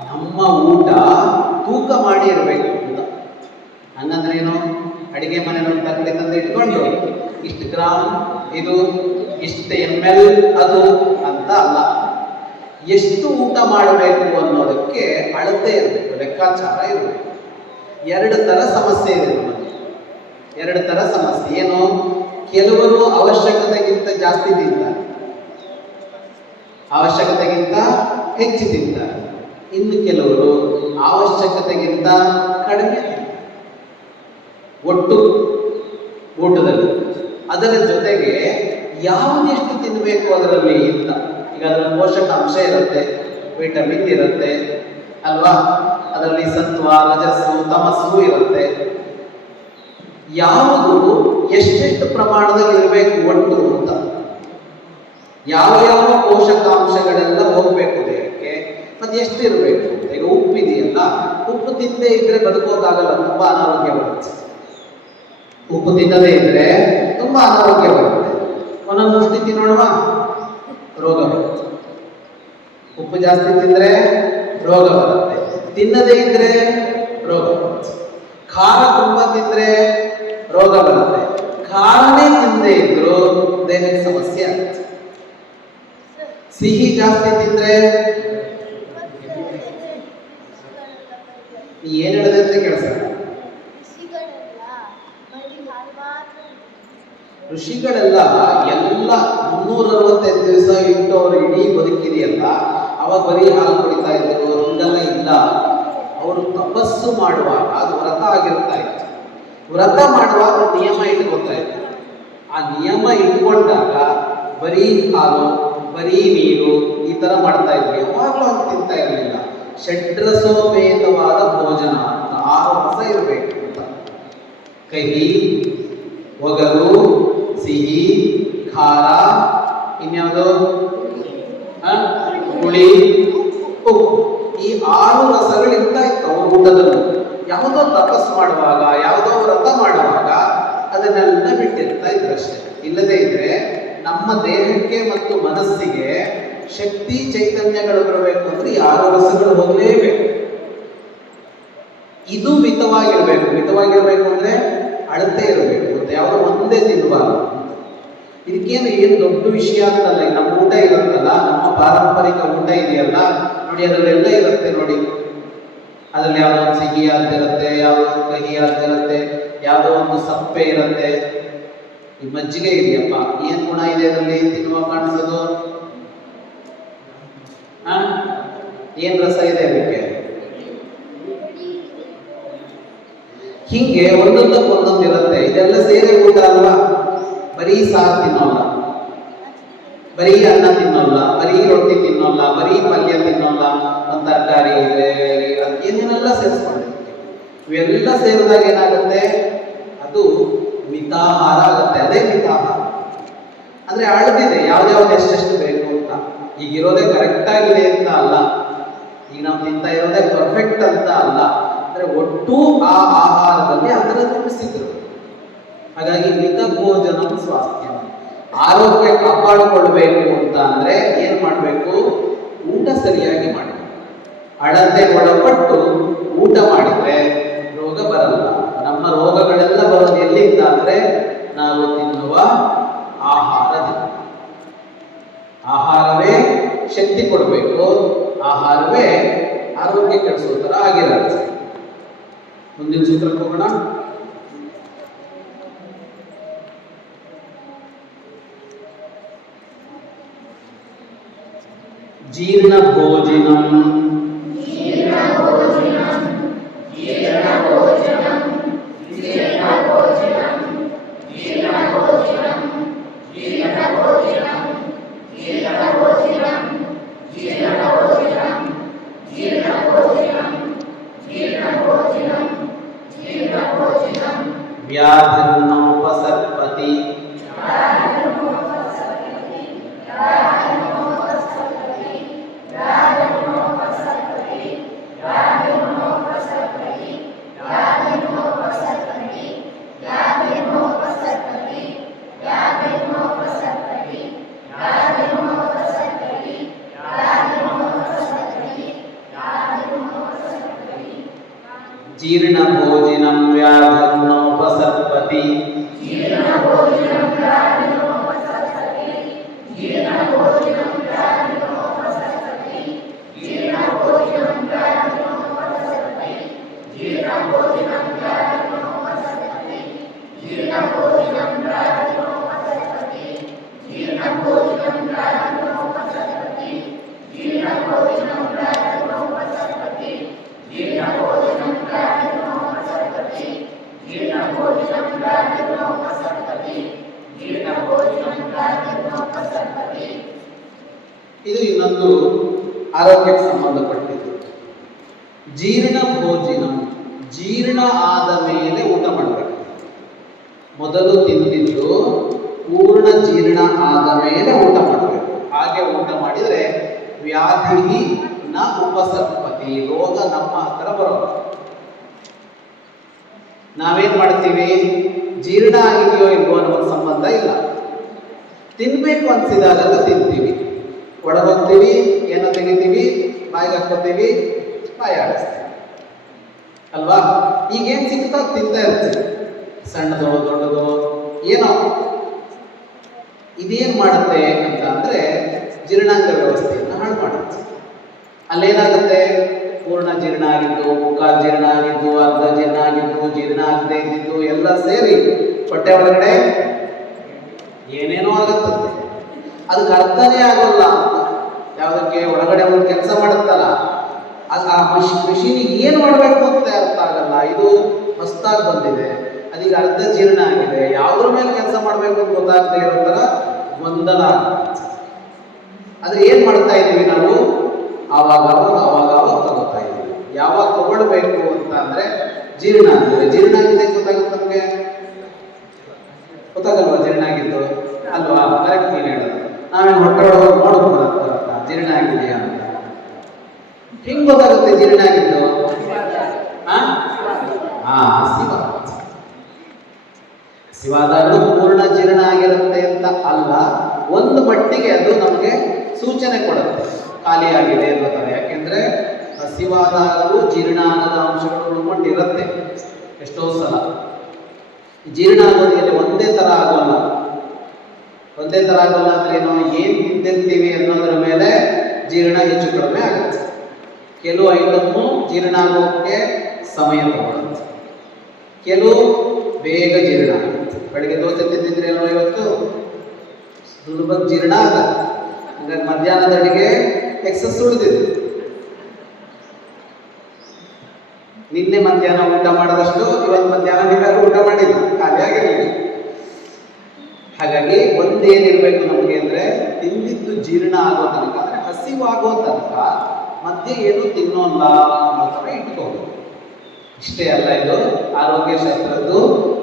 ನಮ್ಮ ಊಟ ತೂಕ ಮಾಡಿ ಇರಬೇಕು ಅಂತ. ಹಂಗಂದ್ರೆ ಏನು? ಅಡಿಗೆ ಮನೆಯಲ್ಲಿ ಒಂದು ತಕ್ಕಡಿ ತಂದು ಇಟ್ಕೊಂಡು ಇಷ್ಟು ಗ್ರಾಮ್ ಇದು, ಇಷ್ಟು ml ಅದು ಅಂತ ಅಲ್ಲ. ಎಷ್ಟು ಊಟ ಮಾಡಬೇಕು ಅನ್ನೋದಕ್ಕೆ ಅಳತೆ ಇರಬೇಕು, ಲೆಕ್ಕಾಚಾರ ಇರಬೇಕು. 2 ತರ ಸಮಸ್ಯೆ ಇದೆ ನಮಗೆ. 2 ತರ ಸಮಸ್ಯೆ ಏನು? ಕೆಲವರು ಅವಶ್ಯಕತೆಗಿಂತ ಜಾಸ್ತಿ ತಿಂತಾರೆ, ಅವಶ್ಯಕತೆಗಿಂತ ಹೆಚ್ಚು ತಿಂತಾರೆ. ಇನ್ನು ಕೆಲವರು ಅವಶ್ಯಕತೆಗಿಂತ ಕಡಿಮೆ ತಿಂತಾರೆ ಒಟ್ಟು ಊಟದಲ್ಲಿ. ಅದರ ಜೊತೆಗೆ ಯಾವುದೆಷ್ಟು ತಿನ್ನಬೇಕು ಅದರಲ್ಲಿ ಅಂತ. ಈಗ ಅದರಲ್ಲಿ ಪೋಷಕಾಂಶ ಇರುತ್ತೆ, ವಿಟಮಿನ್ ಇರುತ್ತೆ ಅಲ್ವಾ? ಅದರಲ್ಲಿ ಸತ್ವ, ರಜಸ್ಸು, ತಮಸ್ಸು ಇರುತ್ತೆ. ಯಾವುದು ಎಷ್ಟೆಷ್ಟು ಪ್ರಮಾಣದಲ್ಲಿ ಇರಬೇಕು ಒಟ್ಟು ಅಂತ, ಯಾವ ಯಾವ ಪೋಷಕಾಂಶಗಳೆಲ್ಲ ಹೋಗ್ಬೇಕು ದೇಹಕ್ಕೆ, ಮತ್ತೆ ಎಷ್ಟು ಇರಬೇಕು. ಈಗ ಉಪ್ಪಿದೆಯಲ್ಲ, ಉಪ್ಪು ತಿನ್ನದೇ ಇದ್ರೆ ಬದುಕೋಕ್ಕಾಗಲ್ಲ, ತುಂಬಾ ಅನಾರೋಗ್ಯ ಬರುತ್ತೆ. ಉಪ್ಪು ತಿನ್ನದೇ ಇದ್ರೆ ತುಂಬಾ ಅನಾರೋಗ್ಯ ಬರುತ್ತೆ. ಒಂದೊಂದು ಮುಷ್ಟಿ ತಿನ್ನೋಣ, ರೋಗ ಬರುತ್ತೆ. ಉಪ್ಪು ಜಾಸ್ತಿ ತಿಂದ್ರೆ ರೋಗ ಬರುತ್ತೆ, ತಿನ್ನದೇ ಇದ್ರೆ ರೋಗ ಬರುತ್ತೆ. ಖಾರ ತುಂಬಾ ತಿಂದ್ರೆ ರೋಗ ಬರುತ್ತೆ, ಖಾರನೇ ತಿನ್ನದೇ ಇದ್ರು ದೇಹಕ್ಕೆ ಸಮಸ್ಯೆ ಆಗುತ್ತೆ. ಸಿಹಿ ಜಾಸ್ತಿ ತಿಂದ್ರೆ ಏನ್ ಹೇಳಿದೆ ಅಂತ ಕೆಲಸ. ಋಷಿಗಳೆಲ್ಲ ಎಲ್ಲ 365 ದಿವಸ ಇಟ್ಟು ಅವರು ಇಡೀ ಬದುಕಿದೆಯಲ್ಲ, ಅವಾಗ ಬರೀ ಹಾಲು ಕುಡಿತಾ ಇದ್ರು, ಹಿಂಗೆಲ್ಲ ಇಲ್ಲ. ಅವರು ತಪಸ್ಸು ಮಾಡುವಾಗ ಅದು ವ್ರತ ಆಗಿರ್ತಾ ಇತ್ತು. ವ್ರತ ಮಾಡುವಾಗ ನಿಯಮ ಇಟ್ಕೊತಾ ಇದ್ರು. ಆ ನಿಯಮ ಇಟ್ಕೊಂಡಾಗ ಬರೀ ಹಾಲು, ಬರೀ ನೀರು ಈ ತರ ಮಾಡ್ತಾ ಇದ್ವಿ. ಯಾವಾಗಲೂ ಅವ್ರು ತಿಂತಾ ಇರಲಿಲ್ಲ. ಷಡ್ರಸೋಪೇತವಾದ ಭೋಜನ ಅಂತ 6 ರಸ ಇರಬೇಕು ಅಂತ. ಕಹಿ, ಒಗರು, ಸಿಹಿ, ಖಾರ, ಇನ್ಯಾವುದು ಹುಳಿ, ಉಪ್ಪು. ಈ 6 ರಸಗಳು ಇರ್ತಾ ಇತ್ತು ಅವ್ರ ಊಟದಲ್ಲಿ. ಯಾವುದೋ ತಪಸ್ ಮಾಡುವಾಗ, ಯಾವುದೋ ವ್ರತ ಮಾಡುವಾಗ ಅದನ್ನೆಲ್ಲ ಬಿಟ್ಟಿರ್ತಾ ಇದ್ರು ಅಷ್ಟೇ. ಇಲ್ಲದೇ ಇದ್ರೆ ನಮ್ಮ ದೇಹಕ್ಕೆ ಮತ್ತು ಮನಸ್ಸಿಗೆ ಶಕ್ತಿ ಚೈತನ್ಯಗಳು ಬರಬೇಕು ಅಂದ್ರೆ 6 ರಸಗಳು ಹೋಗಲೇಬೇಕು. ಇದು ಮಿತವಾಗಿರ್ಬೇಕು. ಮಿತವಾಗಿರ್ಬೇಕು ಅಂದ್ರೆ ಅಳತೆ ಇರಬೇಕು ಅಂತ, ಯಾವುದೋ ಒಂದೇ ತಿನ್ನಬಾರ್ದು. ಇದಕ್ಕೇನು ದೊಡ್ಡ ವಿಷಯ ಅಂತಲ್ಲ. ನಮ್ಮ ಊಟ ಇರುತ್ತಲ್ಲ, ನಮ್ಮ ಪಾರಂಪರಿಕ ಊಟ ಇದೆಯಲ್ಲ ನೋಡಿ, ಅದರಲ್ಲೆಲ್ಲ ಇರುತ್ತೆ ನೋಡಿ. ಅದ್ರಲ್ಲಿ ಯಾವುದೋ ಒಂದು ಸಿಹಿ ಆಗ್ತಿರುತ್ತೆ, ಯಾವುದೋ ಒಂದು ಕಹಿ ಆಗ್ತಿರುತ್ತೆ, ಯಾವುದೋ ಒಂದು ಸಪ್ಪೆ ಇರುತ್ತೆ. ಈ ಮಜ್ಜಿಗೆ ಇದೆಯಪ್ಪ, ಏನ್ ಗುಣ ಇದೆ ಅದರಲ್ಲಿ ತಿನ್ನುವ ಕಾಣಿಸೋದು? ಏನ್ ರಸ ಇದೆ ಅದಕ್ಕೆ? ಹಿಂಗೆ ಒಂದೊಂದಕ್ಕೊಂದೊಂದು ಇರುತ್ತೆ. ಇದೆಲ್ಲ ಸೇರಿ ಊಟ ಅಲ್ವಾ? ಬರೀ ಸಾರು ತಿನ್ನೋಲ್ಲ, ಬರೀ ಅನ್ನ ತಿನ್ನೋಲ್ಲ, ಬರೀ ರೊಟ್ಟಿ ತಿನ್ನೋಲ್ಲ, ಬರೀ ಪಲ್ಯ ತಿನ್ನೋಲ್ಲ, ಒಂದು ತರಕಾರಿ ಇದೆ, ಏನೇನೆಲ್ಲ ಸೇರಿಸ್ಕೊಂಡಿರ್ತೀವಿ. ಇವೆಲ್ಲ ಸೇರಿದಾಗ ಏನಾಗುತ್ತೆ? ಅದು ಮಿತಾಹಾರ ಆಗುತ್ತೆ. ಅದೇ ಮಿತಾಹಾರ ಅಂದ್ರೆ ಅಳದಿದೆ ಯಾವ್ದ್ಯಾವ್ದು ಎಷ್ಟೆಷ್ಟು ಬೇಕು ಅಂತ. ಈಗ ಇರೋದೇ ಕರೆಕ್ಟ್ ಆಗಿದೆ ಅಂತ ಅಲ್ಲ, ಈಗ ನಾವು ತಿಂತಾ ಇರೋದೇ ಪರ್ಫೆಕ್ಟ್ ಅಂತ ಅಲ್ಲ. ಅಂದ್ರೆ ಒಟ್ಟು ಆ ಆಹಾರದಲ್ಲಿ ಅದರ ತುಂಬಿಸಿದ್ರು. ಹಾಗಾಗಿ ಮಿತ ಭೋಜನ ಸ್ವಾಸ್ಥ್ಯ. ಆರೋಗ್ಯ ಕಾಪಾಡಿಕೊಳ್ಬೇಕು ಅಂತ ಅಂದ್ರೆ ಏನ್ ಮಾಡ್ಬೇಕು? ಊಟ ಸರಿಯಾಗಿ ಮಾಡಬೇಕು. ಅಳತೆ ಒಳಪಟ್ಟು ಊಟ ಮಾಡಿದ್ರೆ ರೋಗ ಬರಲ್ಲ. ನಮ್ಮ ರೋಗಗಳೆಲ್ಲ ಬರೋದು ಎಲ್ಲಿಂದ ಅಂದ್ರೆ ನಾವು ತಿನ್ನುವ ಆಹಾರದಿಂದ. ಆಹಾರವೇ ಶಕ್ತಿ ಕೊಡಬೇಕು, ಆಹಾರವೇ ಆರೋಗ್ಯ ಕೆಡಿಸೋ ಥರ ಆಗಿರುತ್ತೆ. ಮುಂದಿನ ಸೂತ್ರಕ್ಕೆ ಹೋಗೋಣ. ಜೀರ್ಣ ಭೋಜನಂ ವ್ಯಾಧನ್ನೋಪಸರ್ಪತಿ ಜೀರ್ಣ ಭೋಜನಂ ವ್ಯಾಧನ್ನೋಪಸರ್ಪತಿ ಇದು ಇನ್ನೊಂದು ಆರೋಗ್ಯಕ್ಕೆ ಸಂಬಂಧಪಟ್ಟಿದ್ದು. ಜೀರ್ಣ ಭೋಜನ, ಜೀರ್ಣ ಆದ ಮೇಲೆ ಊಟ ಮಾಡಬೇಕು. ಮೊದಲು ತಿಂದಿದ್ದು ಪೂರ್ಣ ಜೀರ್ಣ ಆದ ಮೇಲೆ ಊಟ ಮಾಡಬೇಕು. ಹಾಗೆ ಊಟ ಮಾಡಿದರೆ ವ್ಯಾಧಿ ನ ಉಪಸರ್ಪತಿ, ರೋಗ ನಮ್ಮ ಹತ್ರ ಬರೋದು. ನಾವೇನ್ ಮಾಡ್ತೀವಿ, ಜೀರ್ಣ ಆಗಿದೆಯೋ ಇಲ್ವೋ ಅನ್ನೋ ಸಂಬಂಧ ಇಲ್ಲ. ತಿನ್ಬೇಕು ಅನ್ಸಿದಾಗೆಲ್ಲ ತಿಂತೀವಿ, ಒಳಗೋಗ್ತೀವಿ, ಏನೋ ತೆಗಿತೀವಿ, ಬಾಯಿಗೆ ಹಾಕೋತೀವಿ, ಬಾಯಿ ಆಡಿಸ್ತೀವಿ ಅಲ್ವಾ. ಈಗೇನು ಸಿಗ್ತಾ ತಿಂತಾ ಇರ್ತೀವಿ, ಸಣ್ಣದು ದೊಡ್ಡದು ಏನೋ. ಇದೇನು ಮಾಡುತ್ತೆ ಅಂತ ಅಂದ್ರೆ ಜೀರ್ಣಾಂಗ ವ್ಯವಸ್ಥೆಯನ್ನು ಹಾಳು ಮಾಡುತ್ತೆ. ಅಲ್ಲೇನಾಗುತ್ತೆ, ಪೂರ್ಣ ಜೀರ್ಣ ಆಗಿದ್ದು, ಮುಕ್ಕಾಲು ಜೀರ್ಣ ಆಗಿದ್ದು, ಅರ್ಧ ಜೀರ್ಣ ಆಗಿದ್ದು, ಜೀರ್ಣ ಆಗದೆ ಇದ್ದಿದ್ದು ಎಲ್ಲ ಸೇರಿ ಹೊಟ್ಟೆ ಒಳಗಡೆ ಏನೇನೋ ಆಗುತ್ತದೆ. ಅದಕ್ಕೆ ಅರ್ಥನೇ ಆಗೋಲ್ಲ. ಯಾವುದಕ್ಕೆ ಒಳಗಡೆ ಒಂದು ಕೆಲಸ ಮಾಡುತ್ತಲ್ಲ, ಆ ಮಿಷಿನಿಗೆ ಏನು ಮಾಡಬೇಕು ಅಂತ ಅರ್ಥ ಆಗಲ್ಲ. ಇದು ಹೊಸದಾಗಿ ಬಂದಿದೆ, ಅದೀಗ ಅರ್ಧ ಜೀರ್ಣ ಆಗಿದೆ, ಯಾವುದ್ರ ಮೇಲೆ ಕೆಲಸ ಮಾಡಬೇಕು ಅಂತ ಗೊತ್ತಾಗದೆ ಇರೋ ಥರ ಗೊಂದಲ ಆಗುತ್ತೆ. ಆದರೆ ಏನು ಮಾಡ್ತಾ ಇದ್ದೀವಿ ನಾವು, ಆವಾಗ ತಗೋತಾ ಇದ್ದೀವಿ. ಯಾವಾಗ ತಗೊಳ್ಬೇಕು ಅಂತ ಅಂದರೆ ಜೀರ್ಣ ಆಗಿದೆ. ಜೀರ್ಣ ಆಗಿದೆ ಗೊತ್ತಾಗುತ್ತೆ ನಮಗೆ, ಗೊತ್ತಾಗಲ್ವಾ ಜೀರ್ಣ ಆಗಿದ್ದು ಅಲ್ವಾ? ಕರೆಕ್ಟ್ ನೀನು ಹೇಳೋದು. ನಾವೇನು ಹೊಟ್ಟೆ ಒಳಗೆ ನೋಡ್ಬೋದು ಜೀರ್ಣ ಆಗಿದೆಯಾ ಅಂತ. ಹಿಂಗೆ ಗೊತ್ತಾಗುತ್ತೆ ಜೀರ್ಣ ಆಗಿದ್ದು? ಹಸಿವಾದಾಗಲೂ ಪೂರ್ಣ ಜೀರ್ಣ ಆಗಿರುತ್ತೆ ಅಂತ ಅಲ್ಲ, ಒಂದು ಮಟ್ಟಿಗೆ ಅದು ನಮಗೆ ಸೂಚನೆ ಕೊಡುತ್ತೆ ಖಾಲಿಯಾಗಿದೆ ಅನ್ನೋ ಥರ. ಯಾಕೆಂದ್ರೆ ಹಸಿವಾದಾಗಲೂ ಜೀರ್ಣ ಆಗದ ಅಂಶಗಳು ಉಳ್ಕೊಂಡಿರುತ್ತೆ. ಎಷ್ಟೋ ಸಲ ಜೀರ್ಣ ಆಗೋದಿಲ್ಲ ಒಂದೇ ಥರ ಆಗೋಲ್ಲ. ಒಂದೇ ಥರ ಆಗೋಲ್ಲ ಅಂದ್ರೆ ಏನು, ಏನು ತಿಂದಿರ್ತೀವಿ ಅನ್ನೋದ್ರ ಮೇಲೆ ಜೀರ್ಣ ಹೆಚ್ಚು ಕಡಿಮೆ ಆಗುತ್ತೆ. ಕೆಲವು ಐಟಮ್ಮು ಜೀರ್ಣ ಆಗೋಕ್ಕೆ ಸಮಯ ತಗೊಳ್ಳುತ್ತೆ, ಕೆಲವು ಬೇಗ ಜೀರ್ಣ ಆಗುತ್ತೆ. ಬೆಳಿಗ್ಗೆ ದೋಸೆ ತಿಂದಿದ್ರೆ ಏನೋ ಇವತ್ತು ಸುಲಭ ಜೀರ್ಣ ಆಗಲ್ಲ. ಹಂಗಾಗಿ ಮಧ್ಯಾಹ್ನದ ಅಡಿಗೆ ಎಕ್ಸಸ್ ಉಳಿದಿದೆ. ನಿನ್ನೆ ಮಧ್ಯಾಹ್ನ ಊಟ ಮಾಡಿದಷ್ಟು ಇವತ್ತು ಮಧ್ಯಾಹ್ನ ನೀವ್ಯಾರು ಊಟ ಮಾಡಿಲ್ಲ, ಖಾಲಿಯಾಗಿರಲಿಲ್ಲ. ಹಾಗಾಗಿ ಒಂದೇನಿರಬೇಕು ನಮಗೆ ಅಂದರೆ, ತಿಂದಿದ್ದು ಜೀರ್ಣ ಆಗೋ ತನಕ, ಅಂದರೆ ಹಸಿವಾಗೋ ತನಕ ಮಧ್ಯೆ ಏನು ತಿನ್ನೋಲ್ಲ ಅನ್ನೋ ಥರ ಇಟ್ಕೋಬೇಕು. ಇಷ್ಟೇ ಅಲ್ಲ, ಇದು ಆರೋಗ್ಯ ಶಾಸ್ತ್ರದ್ದು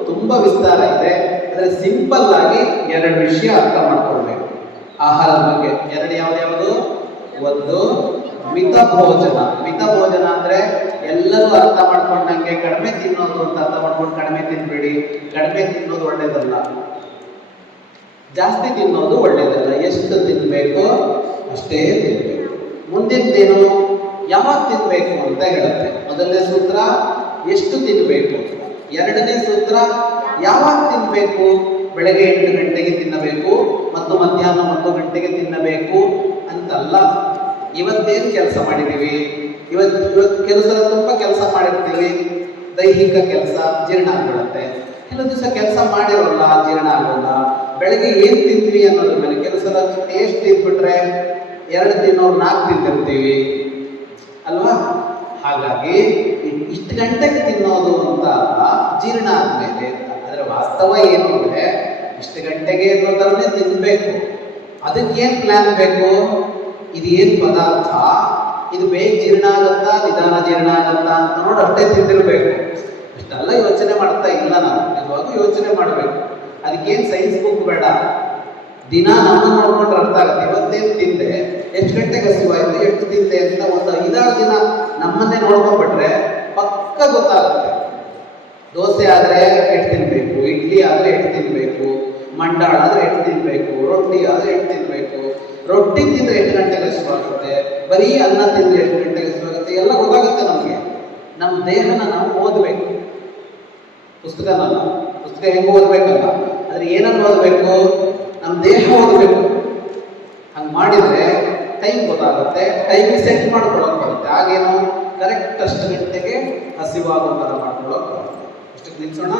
ತುಂಬ ವಿಸ್ತಾರ ಇದೆ. ಅಂದರೆ ಸಿಂಪಲ್ ಆಗಿ ಎರಡು ವಿಷಯ ಅರ್ಥ ಮಾಡ್ಕೊಳ್ಬೇಕು ಆಹಾರದ ಬಗ್ಗೆ. ಎರಡು ಯಾವ್ದು? ಒಂದು ಮಿತ ಭೋಜನ. ಮಿತ ಭೋಜನ ಅಂದರೆ ಎಲ್ಲರೂ ಅರ್ಥ ಮಾಡ್ಕೊಂಡಂಗೆ ಕಡಿಮೆ ತಿನ್ನೋದು ಅಂತ ಅರ್ಥ ಮಾಡ್ಕೊಂಡು ಕಡಿಮೆ ತಿನ್ಬೇಡಿ. ಕಡಿಮೆ ತಿನ್ನೋದು ಒಳ್ಳೇದಲ್ಲ, ಜಾಸ್ತಿ ತಿನ್ನೋದು ಒಳ್ಳೇದಲ್ಲ. ಎಷ್ಟು ತಿನ್ನಬೇಕು ಅಷ್ಟೇ ತಿನ್ನಬೇಕು. ಮುಂದಿದ್ದೇನು, ಯಾವಾಗ ತಿನ್ನಬೇಕು ಅಂತ ಹೇಳುತ್ತೆ. ಮೊದಲನೇ ಸೂತ್ರ ಎಷ್ಟು ತಿನ್ನಬೇಕು, ಎರಡನೇ ಸೂತ್ರ ಯಾವಾಗ ತಿನ್ನಬೇಕು. ಬೆಳಗ್ಗೆ 8 ಗಂಟೆಗೆ ತಿನ್ನಬೇಕು ಮತ್ತು ಮಧ್ಯಾಹ್ನ 1 ಗಂಟೆಗೆ ತಿನ್ನಬೇಕು ಅಂತಲ್ಲ. ಇವತ್ತೇನು ಕೆಲಸ ಮಾಡಿದ್ದೀವಿ, ಇವತ್ತು ಕೆಲವು ಸಲ ತುಂಬ ಕೆಲಸ ಮಾಡಿರ್ತೀವಿ, ದೈಹಿಕ ಕೆಲಸ ಜೀರ್ಣ ಆಗ್ಬಿಡುತ್ತೆ. ಕೆಲವು ದಿವಸ ಕೆಲಸ ಮಾಡಿರೋಲ್ಲ, ಜೀರ್ಣ ಆಗೋಲ್ಲ. ಬೆಳಗ್ಗೆ ಏನು ತಿಂದ್ವಿ ಅನ್ನೋದ್ರ ಮೇಲೆ ಕೆಲವು ಸಲ ಟೇಸ್ಟ್ ತಿಂದ್ಬಿಟ್ರೆ 2 ತಿನ್ನೋರು 4 ತಿಂತಿರ್ತೀವಿ ಅಲ್ವಾ. ಹಾಗಾಗಿ ಇಷ್ಟು ಗಂಟೆಗೆ ತಿನ್ನೋದು ಅಂತ ಜೀರ್ಣ ಆದ್ಮೇಲೆ. ಆದರೆ ವಾಸ್ತವ ಏನು ಅಂದರೆ ಇಷ್ಟು ಗಂಟೆಗೆ ಅನ್ನೋ ಥರನೇ ತಿನ್ನಬೇಕು. ಅದಕ್ಕೇನು ಪ್ಲ್ಯಾನ್ ಬೇಕು? ಇದು ಏನು ಪದಾರ್ಥ, ಇದು ಬೇಗ ಜೀರ್ಣ ಆಗುತ್ತಾ ನಿಧಾನ ಜೀರ್ಣ ಆಗುತ್ತಾ ಅಂತ ನೋಡಿ ಅಷ್ಟೇ ತಿಂದಿರಬೇಕು. ಇಷ್ಟೆಲ್ಲ ಯೋಚನೆ ಮಾಡ್ತಾ ಇಲ್ಲ ನಾವು. ನಿಜವಾಗೂ ಯೋಚನೆ ಮಾಡಬೇಕು. ಅದಕ್ಕೇನು ಸೈನ್ಸ್ ಬುಕ್ ಬೇಡ. ದಿನ ನಮ್ಮನ್ನು ನೋಡ್ಕೊಂಡ್ರೆ ಅರ್ಥ ಆಗುತ್ತೆ. ಇವತ್ತೇನು ತಿಂದೆ, ಎಷ್ಟು ಗಂಟೆಗೆ ಹಸಿವಾಯಿತು, ಎಷ್ಟು ತಿಂದೆ ಅಂತ ಒಂದು 5-6 ದಿನ ನಮ್ಮನ್ನೇ ನೋಡ್ಕೊಂಡ್ಬಿಟ್ರೆ ಪಕ್ಕ ಗೊತ್ತಾಗುತ್ತೆ. ದೋಸೆ ಆದರೆ ಎಷ್ಟು ತಿನ್ನಬೇಕು, ಇಡ್ಲಿ ಆದರೆ ಎಷ್ಟು ತಿನ್ನಬೇಕು, ಮಂಡಾಳ ಆದರೆ ಎಷ್ಟು ತಿನ್ನಬೇಕು, ರೊಟ್ಟಿ ಆದರೆ ಎಷ್ಟು ತಿನ್ನಬೇಕು, ರೊಟ್ಟಿ ತಿಂದರೆ ಎಷ್ಟು ಗಂಟೆಗೆ ಹಸಿವಾಗುತ್ತೆ, ಬರೀ ಅನ್ನ ತಿಂದರೆ ಎಷ್ಟು ಗಂಟೆಗೆ ಹಸಿವಾಗುತ್ತೆ, ಎಲ್ಲ ಗೊತ್ತಾಗುತ್ತೆ ನಮಗೆ. ನಮ್ಮ ದೇಹನ ನಾವು ಓದಬೇಕು. ಪುಸ್ತಕ ಹೆಂಗೆ ಓದಬೇಕಲ್ಲ, ಆದರೆ ಏನನ್ನು ಓದಬೇಕು? ನಮ್ಮ ದೇಹ ಓದಬೇಕು. ಹಂಗೆ ಮಾಡಿದರೆ ಟೈಮ್ ಗೊತ್ತಾಗುತ್ತೆ, ಟೈಮಿಗೆ ಸೆಟ್ ಮಾಡ್ಕೊಳ್ಳೋಕೆ ಬರುತ್ತೆ. ಆಗೇನು ಕರೆಕ್ಟ್ ಅಷ್ಟು ಗಂಟೆಗೆ ಹಸಿವಾಗೋ ಥರ ಮಾಡ್ಕೊಳ್ಳೋಕೆ ಬರುತ್ತೆ. ಅಷ್ಟಕ್ಕೆ ನಿಲ್ಸೋಣ.